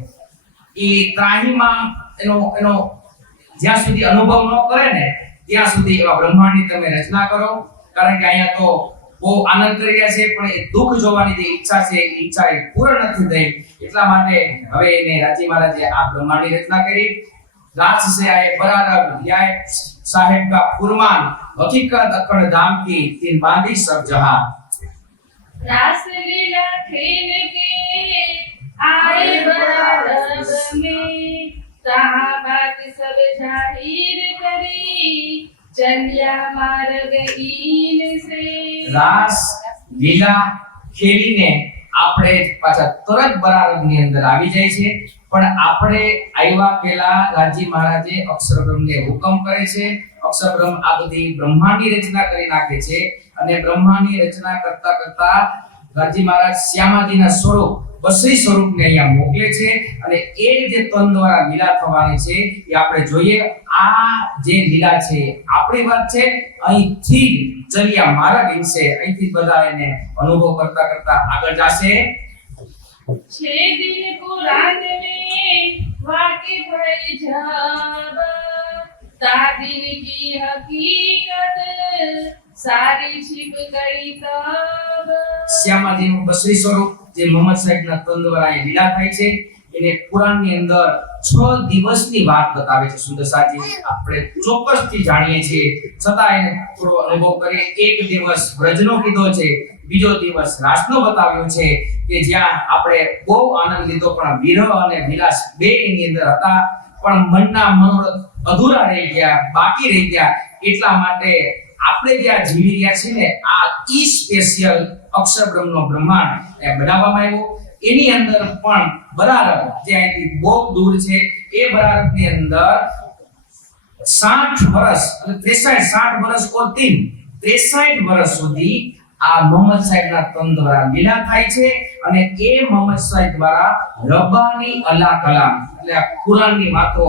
એ ત્રાહીમાં એનો જ્યાં સુધી અનુભવ ન કરે ને ત્યાં સુધી એવા બ્રહ્માંડની તમે રચના કરો. કારણ કે અહીંયા તો બહુ આનંદ કરી રહ્યા છે પણ એ દુઃખ જોવાની જે ઈચ્છા છે એ ઈચ્છા એ પૂર્ણ નથી થઈ. એટલા માટે હવે એને રાજી મહારાજે આ બ્રહ્માંડની રચના કરી. राज से आए बराबर न्याय साहेब का फुरमान हकीकत अकड़ धाम की तीन बांधी सब जहां. रासलीला खेल के आए बराबर में कहा बात सब जाहिर करी चलिया मार्ग इन से. रास લીલા ખેલીને આપણે પાછા તરત બરાબરની અંદર આવી જાય છે. પણ આપણે આવ્યા પહેલા રાજી મહારાજે અક્ષરબ્રહ્મને હુકમ કરે છે. અક્ષરબ્રહ્મ આ બધી બ્રહ્માંડની રચના કરી નાખે છે અને બ્રહ્માંડની રચના કરતા કરતા રાજી મહારાજ શ્યામાજીના સ્વરૂપ બસરી સ્વરૂપને અહીંયા મોકલે છે અને એ જે તન દ્વારા લીલા થવાની છે એ આપણે જોઈએ. આ જે લીલા છે આપણી વાત છે, અહીંથી ચલિયા માર્ગ ઇનસે, અહીંથી બધા એને અનુભવ કરતા કરતા આગળ જશે. 6 दिन कुरान में वाकिफ है जब तादिन की हकीकत सारी छिप गई तब. શ્યામાજીનું બસરી સ્વરૂપ જે મોહમ્મદ સાહેબના તન દ્વારા અહીં લીલા થાય છે એને કુરાનની અંદર 6 દિવસની વાત બતાવે છે. સુંદર સાજી આપણે ચોક્કસથી જાણીએ છીએ છતાં એને થોડો અનુભવ કરીએ. એક દિવસ વ્રજનો કીધો છે, બીજો દિવસ રાસનો બતાવ્યો છે કે જ્યાં આપણે બહુ આનંદ લીધો પણ વિરહ અને વિલાસ બે એની અંદર હતા પણ મનના મનોરથ અધૂરા રહી ગયા, બાકી રહી ગયા. એટલા માટે આપણે જ્યાં જીવી રહ્યા છીએ ને આ ઈ સ્પેશિયલ અક્ષરબ્રહ્મનો બ્રહ્માંડ એ બનાવવામાં આવ્યો. એની અંદર પણ બરાબર જે અહીંથી બહુ દૂર છે એ બરાબરની અંદર 60 વર્ષ એટલે 63 વર્ષ ઓર 63 વર્ષ સુધી આ મોહમ્મદ સાહેબના તન દ્વારા લીલા થાય છે અને એ મોહમ્મદ સાહેબ દ્વારા રબ્બાની અલ્લાહ કલામ એટલે આ કુરાનની વાતો,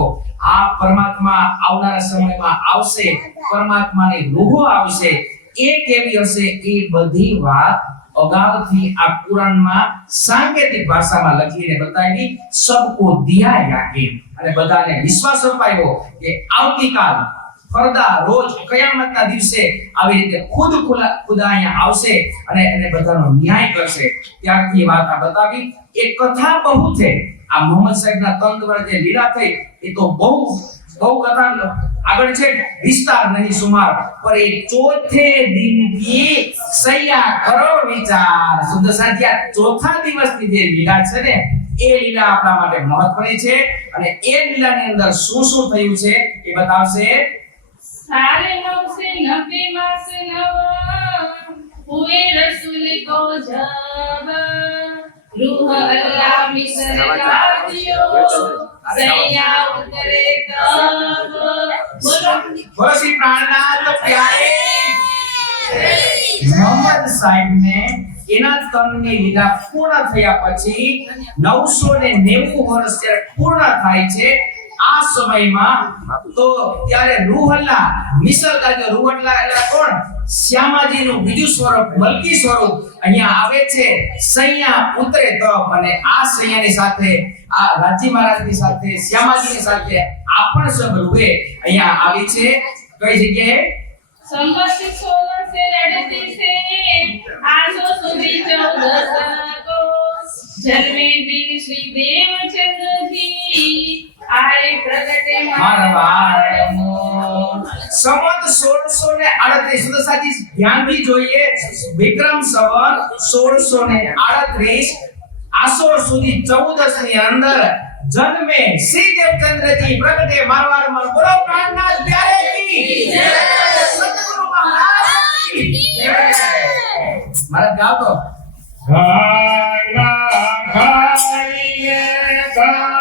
આ પરમાત્મા આવનારા સમયમાં આવશે, પરમાત્માની રૂહો આવશે, એ કેવી હશે એ બધી વાત અગાઉથી આ કુરાનમાં સાંકેતિક ભાષામાં લખીને બતાવી. સબકો દિયા યાકીન અને બધાને વિશ્વાસ અપાયો કે આવતીકાલ ફરદા રોજ કયામતના દિવસે આવી રીતે ખુદા અહીંયા આવશે અને એને બધાનો ન્યાય કરશે. ત્યારથી વાત આ બતાવી. એ કથા બહુ છે આ મોહમ્મદ સાહેબના તન દ્વારા જે લીલા થઈ એ તો બહુ કથા આગળ છે, વિસ્તાર નહીં સુમાર. પર એ ચોથે દિન કી સૈયા કરો વિચાર. સુંદર સાધ્યા ચોથા દિવસની જે લીલા છે ને એ લીલા આપણા માટે મહત્વની છે અને એ લીલાની અંદર શું શું થયું છે એ બતાવશે. सारे 9 से 90 मास नवा हुए रसूल को जब रूह अल्लाह मिसर जातियो सैया उतरे तब. बोलो श्री प्राणनाथ प्यारे મોહમ્મદ સાહેબને એના તનની લીલા પૂર્ણ થયા પછી 990 વર્ષ જ્યારે પૂર્ણ થાય છે આ સમયમાં તો ત્યારે રૂહલ્લા મિસર કા જો રૂહલ્લા એટલે કોણ? શ્યામાજીનું બીજું સ્વરૂપ મલકી સ્વરૂપ અહીંયા આવે છે. સૈયા ઉતરે તપ અને આ સૈયાની સાથે આ રાજી મહારાજની સાથે શ્યામાજીની સાથે આપણ સબ રૂહે અહીંયા આવી છે. કઈ જગ્યાએ? संवत 16 से 38 से 800 સુધી 14 को જન્મે દિન શ્રી દેવચંદ્રજી આય પ્રગટે મારવાડમો સંવત 1638 તો સાચી ધ્યાનથી જોઈએ વિક્રમ સંવત 1638 આસો સુધી 14 ની અંદર જન્મે શ્રી દેવચંદ્રજી પ્રગટે મારવાડમાં બોલો પ્રાણનાથ પ્યારે કી જય સતગુરુ મહારાજ કી જય મારા ગાવ તો ગાના ગાઈને ગાના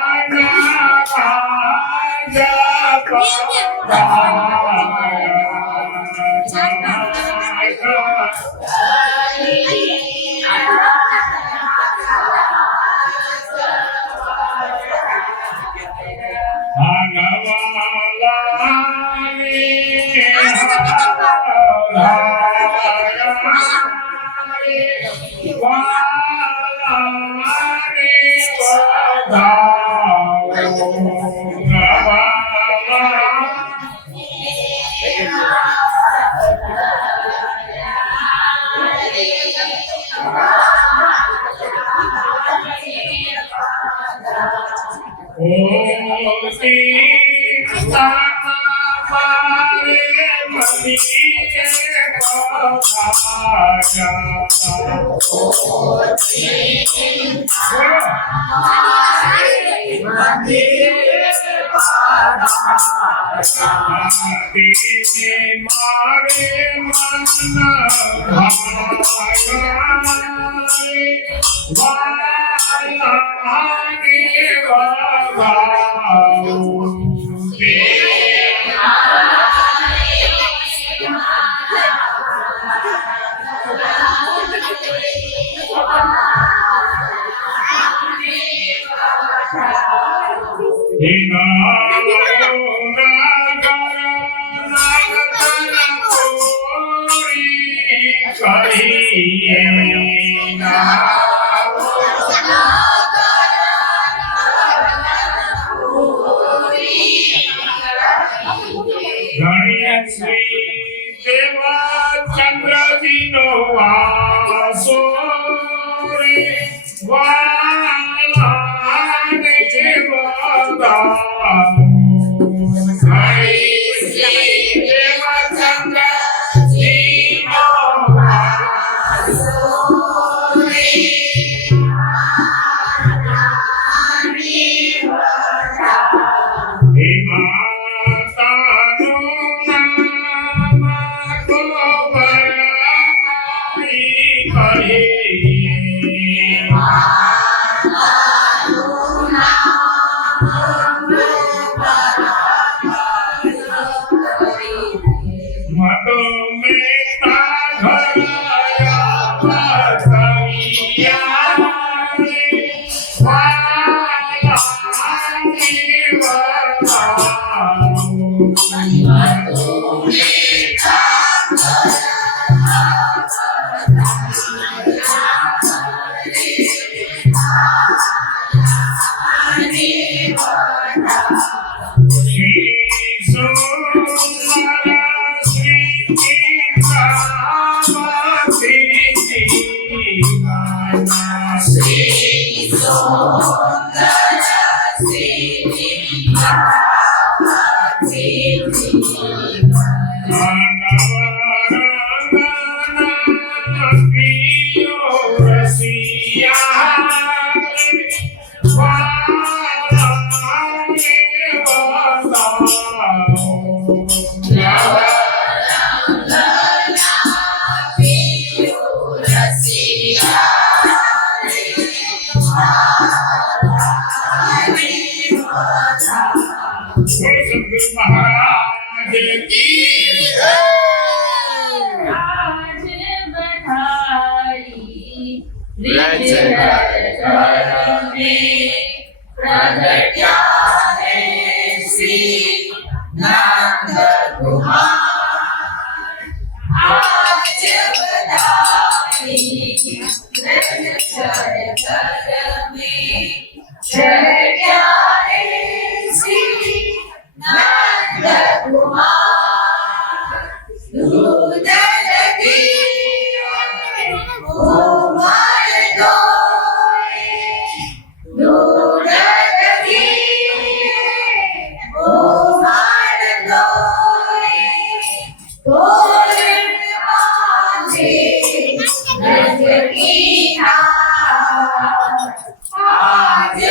આજ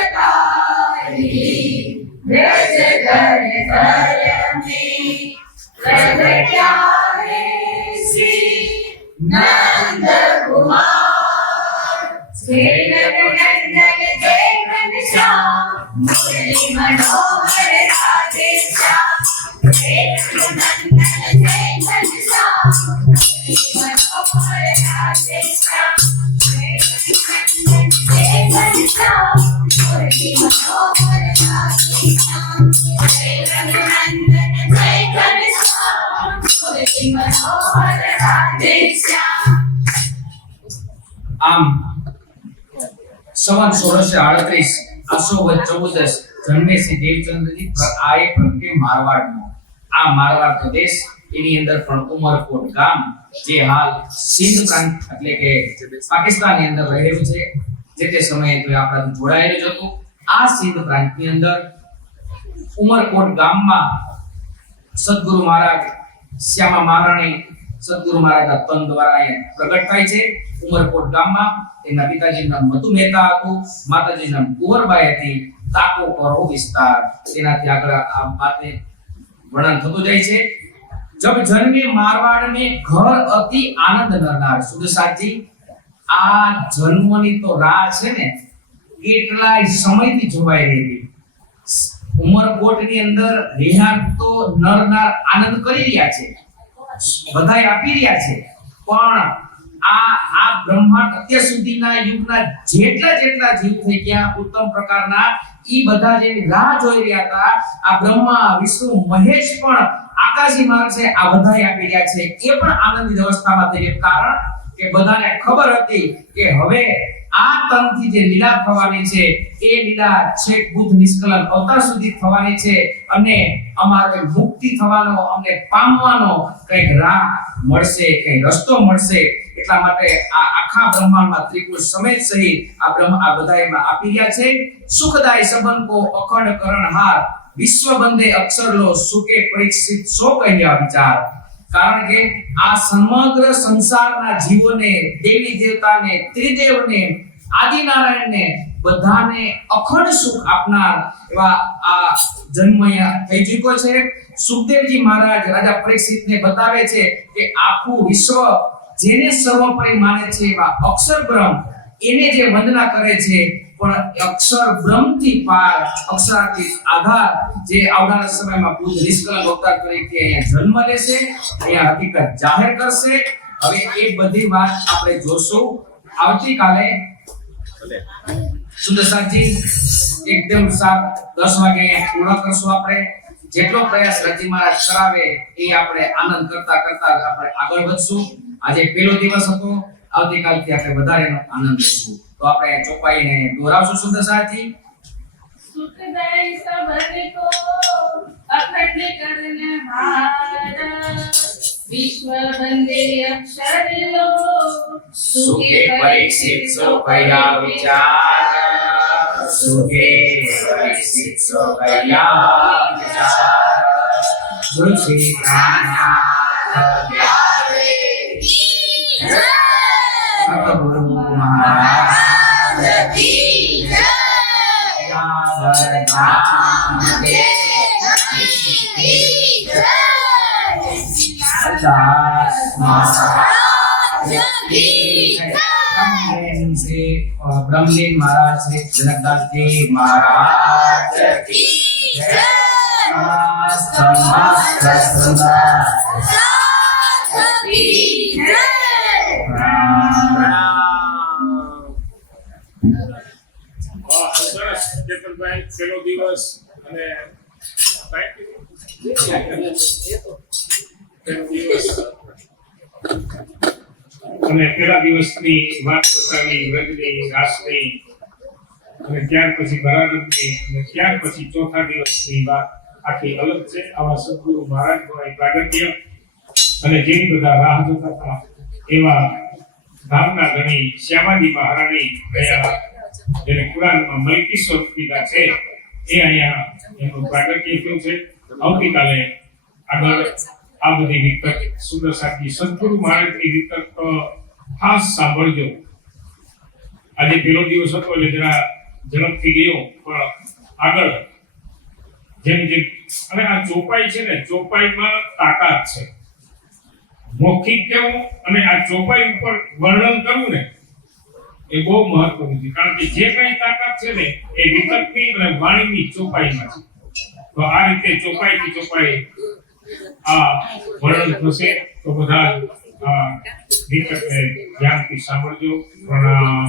અવતારી વ્રજ ધર ધર્મી પ્રગટ્યા હે શ્રી નંદ કુમાર જય નંદન જય ઘનશ્યામ મુરલી મનોહર રાધે શ્યામ જય નંદન જય ઘનશ્યામ મુરલી મનોહર રાધે શ્યામ જય નંદન જય ઘનશ્યામ મુરલી મનોહર રાધે શ્યામ જય નંદન જય ઘનશ્યામ મુરલી મનોહર રાધે શ્યામ. આમ સંવત 1638 આસો વદ 14 જન્મે શ્રી દેવચંદ્રજી આ એક પ્રત્યે મારવાડનો આ મારવાડ પ્રદેશ એની અંદર પણ ઉમરકોટ ગામ જે હાલ સિંધ પ્રાંત એટલે કે પાકિસ્તાનની અંદર રહેલું છે જે તે સમયે તો આપણાથી જોડાયેલું જ હતું. આ સિંધ પ્રાંતની અંદર ઉમરકોટ ગામમાં સદગુરુ મહારાજ શ્યામા મહારાણી સદગુરુ મહારાજના તન દ્વારા અહીંયા પ્રગટ થાય છે. ઉમરકોટ ગામમાં એના પિતાજીનું નામ મતુ મહેતા હતું, માતાજીનું નામ કુંવરબાઈ હતી. તાકો કરો વિસ્તાર તેનાથી આગળ આ વાતને વર્ણન થતું જાય છે. જબ જન્મે મારવાડ में घर अति आनंद नरनार. સુદસાજી આ જન્મની તો રાહ છે ને કેટલાય સમયથી જોવાઈ રહી. ઉમરકોટની અંદર રહેનાર તો નરનાર આનંદ કરી રહ્યા છે, બધાય આપી રહ્યા છે, પણ આ બ્રહ્માંડ અત્યાર સુધીના યુગના જેટલા જીવ થઈ ગયા ઉત્તમ પ્રકારના ઈ બધા જે રાહ જોઈ રહ્યા હતા, આ બ્રહ્મા વિષ્ણુ મહેશ પણ આકાશી માર્ગ છે આ બધાય આપી રહ્યા છે. એ પણ આનંદિત અવસ્થામાં થઈ ગયા, કારણ કે બધાને ખબર હતી કે હવે આ તનથી જે લીલા થવાની છે એ લીલા છેક બુદ્ધ નિષ્કલન અવતાર સુધી થવાની છે અને અમારે મુક્તિ થવાનો, અમને પામવાનો કઈક રાહ મળશે, કઈક રસ્તો મળશે. એટલા માટે આ આખા બ્રહ્માંડમાં ત્રિપુર સમેત સહિત આ બધાયમાં આપી રહ્યા છે. સુખદાય સંબંધ કો અખંડ કરણહાર વિશ્વ બંદે અક્ષર લો સુકે પરીક્ષિત સો કહ્યા વિચાર. કારણ કે આ સમગ્ર સંસારના જીવોને, દેવી દેવતાને, ત્રિદેવને, આદિનારાયણને બધાને અખંડ સુખ આપનાર એવા આ જન્મ થઈ ચૂક્યો છે. સુખદેવજી મહારાજ રાજા પરીક્ષિતને બતાવે છે કે આખું વિશ્વ જેને સર્વોપરી માને છે એવા અક્ષર બ્રહ્મ એને જે વંદના કરે છે, પણ અક્ષર બ્રહ્મથી પાર અક્ષરાથી આધાર જે આવનારા સમયમાં બુદ્ધ નિષ્કલન અવતાર તરીકે અહીંયા જન્મ લેશે, અહીંયા હકીકત જાહેર કરશે. હવે એ બધી વાત આપણે જોશું આવતીકાલે. સુદર્શનજી એકદમ 10 વાગે પૂર્ણ કરશું. આપણે જેટલો પ્રયાસ રજી મહારાજ કરાવે એ આપણે આનંદ કરતા આપણે આગળ વધશું. આજે પહેલો દિવસ હતો, આવતીકાલથી આપણે વધારેનો આનંદ લેશું. તો આપણે ચોપાઈને દોરાવશું સુદર્શનજી. સુખદાય સબને કો અખંડ કરનહાર વિશ્વ વંદે અક્ષર લો સુખે પરીક્ષિત સો કહ્યા વિચાર. સુખે પરીક્ષિત સો કહ્યા વિચાર. ગુરુ શ્રી રામનાથ સતગુરુ મહારાજ કી જય. યાદ કી જય. દાસ મહારાજ કી જય. બ્રહ્મલીન મહારાજ શ્રી જનકદાસજી મહારાજ કી જય. મસ્ત સુંદર કી જય. સરસ ચેતનભાઈ, પહેલો દિવસ અને પહેલા દિવસની વાત બતાવી, વ્રજની, રાસની, અને ત્યાર પછી બરાડની, અને ત્યાર પછી ચોથા દિવસની વાત આખી અલગ છે. આવા સદગુરુ મહારાજનું પ્રાગટ્ય અને જેની બધા રાહ જોતા હતા એવા ધામના ગણી શ્યામાજી મહારાણી ગયા, જેને કુરાનમાં મલકી સ્વરૂપ કીધા છે, એ અહીંયા એનું પ્રાગટ્ય થયું છે. આવતીકાલે આગળ આ બધી વિકટ સુંદર સાથી સદગુરુ મહારાજની વિકટ ખાસ સાંભળજો. આજે પહેલો દિવસ હતો એટલે જરા ઝડપથી ગયો, પણ આગળ જેમ જેમ અને આ ચોપાઈ છે ને, ચોપાઈમાં તાકાત છે. મૌખિક કહેવું અને આ ચોપાઈ ઉપર વર્ણન કરવું ને એ બહુ મહત્વનું છે, કારણ કે જે કઈ તાકાત છે ને એ વિકલ્પની અને વાણીની ચોપાઈમાં છે. તો આ રીતે ચોપાઈથી ચોપાઈ આ વર્ણન થશે. તો બધા વિકલ્પને ધ્યાનથી સાંભળજો. પ્રણામ.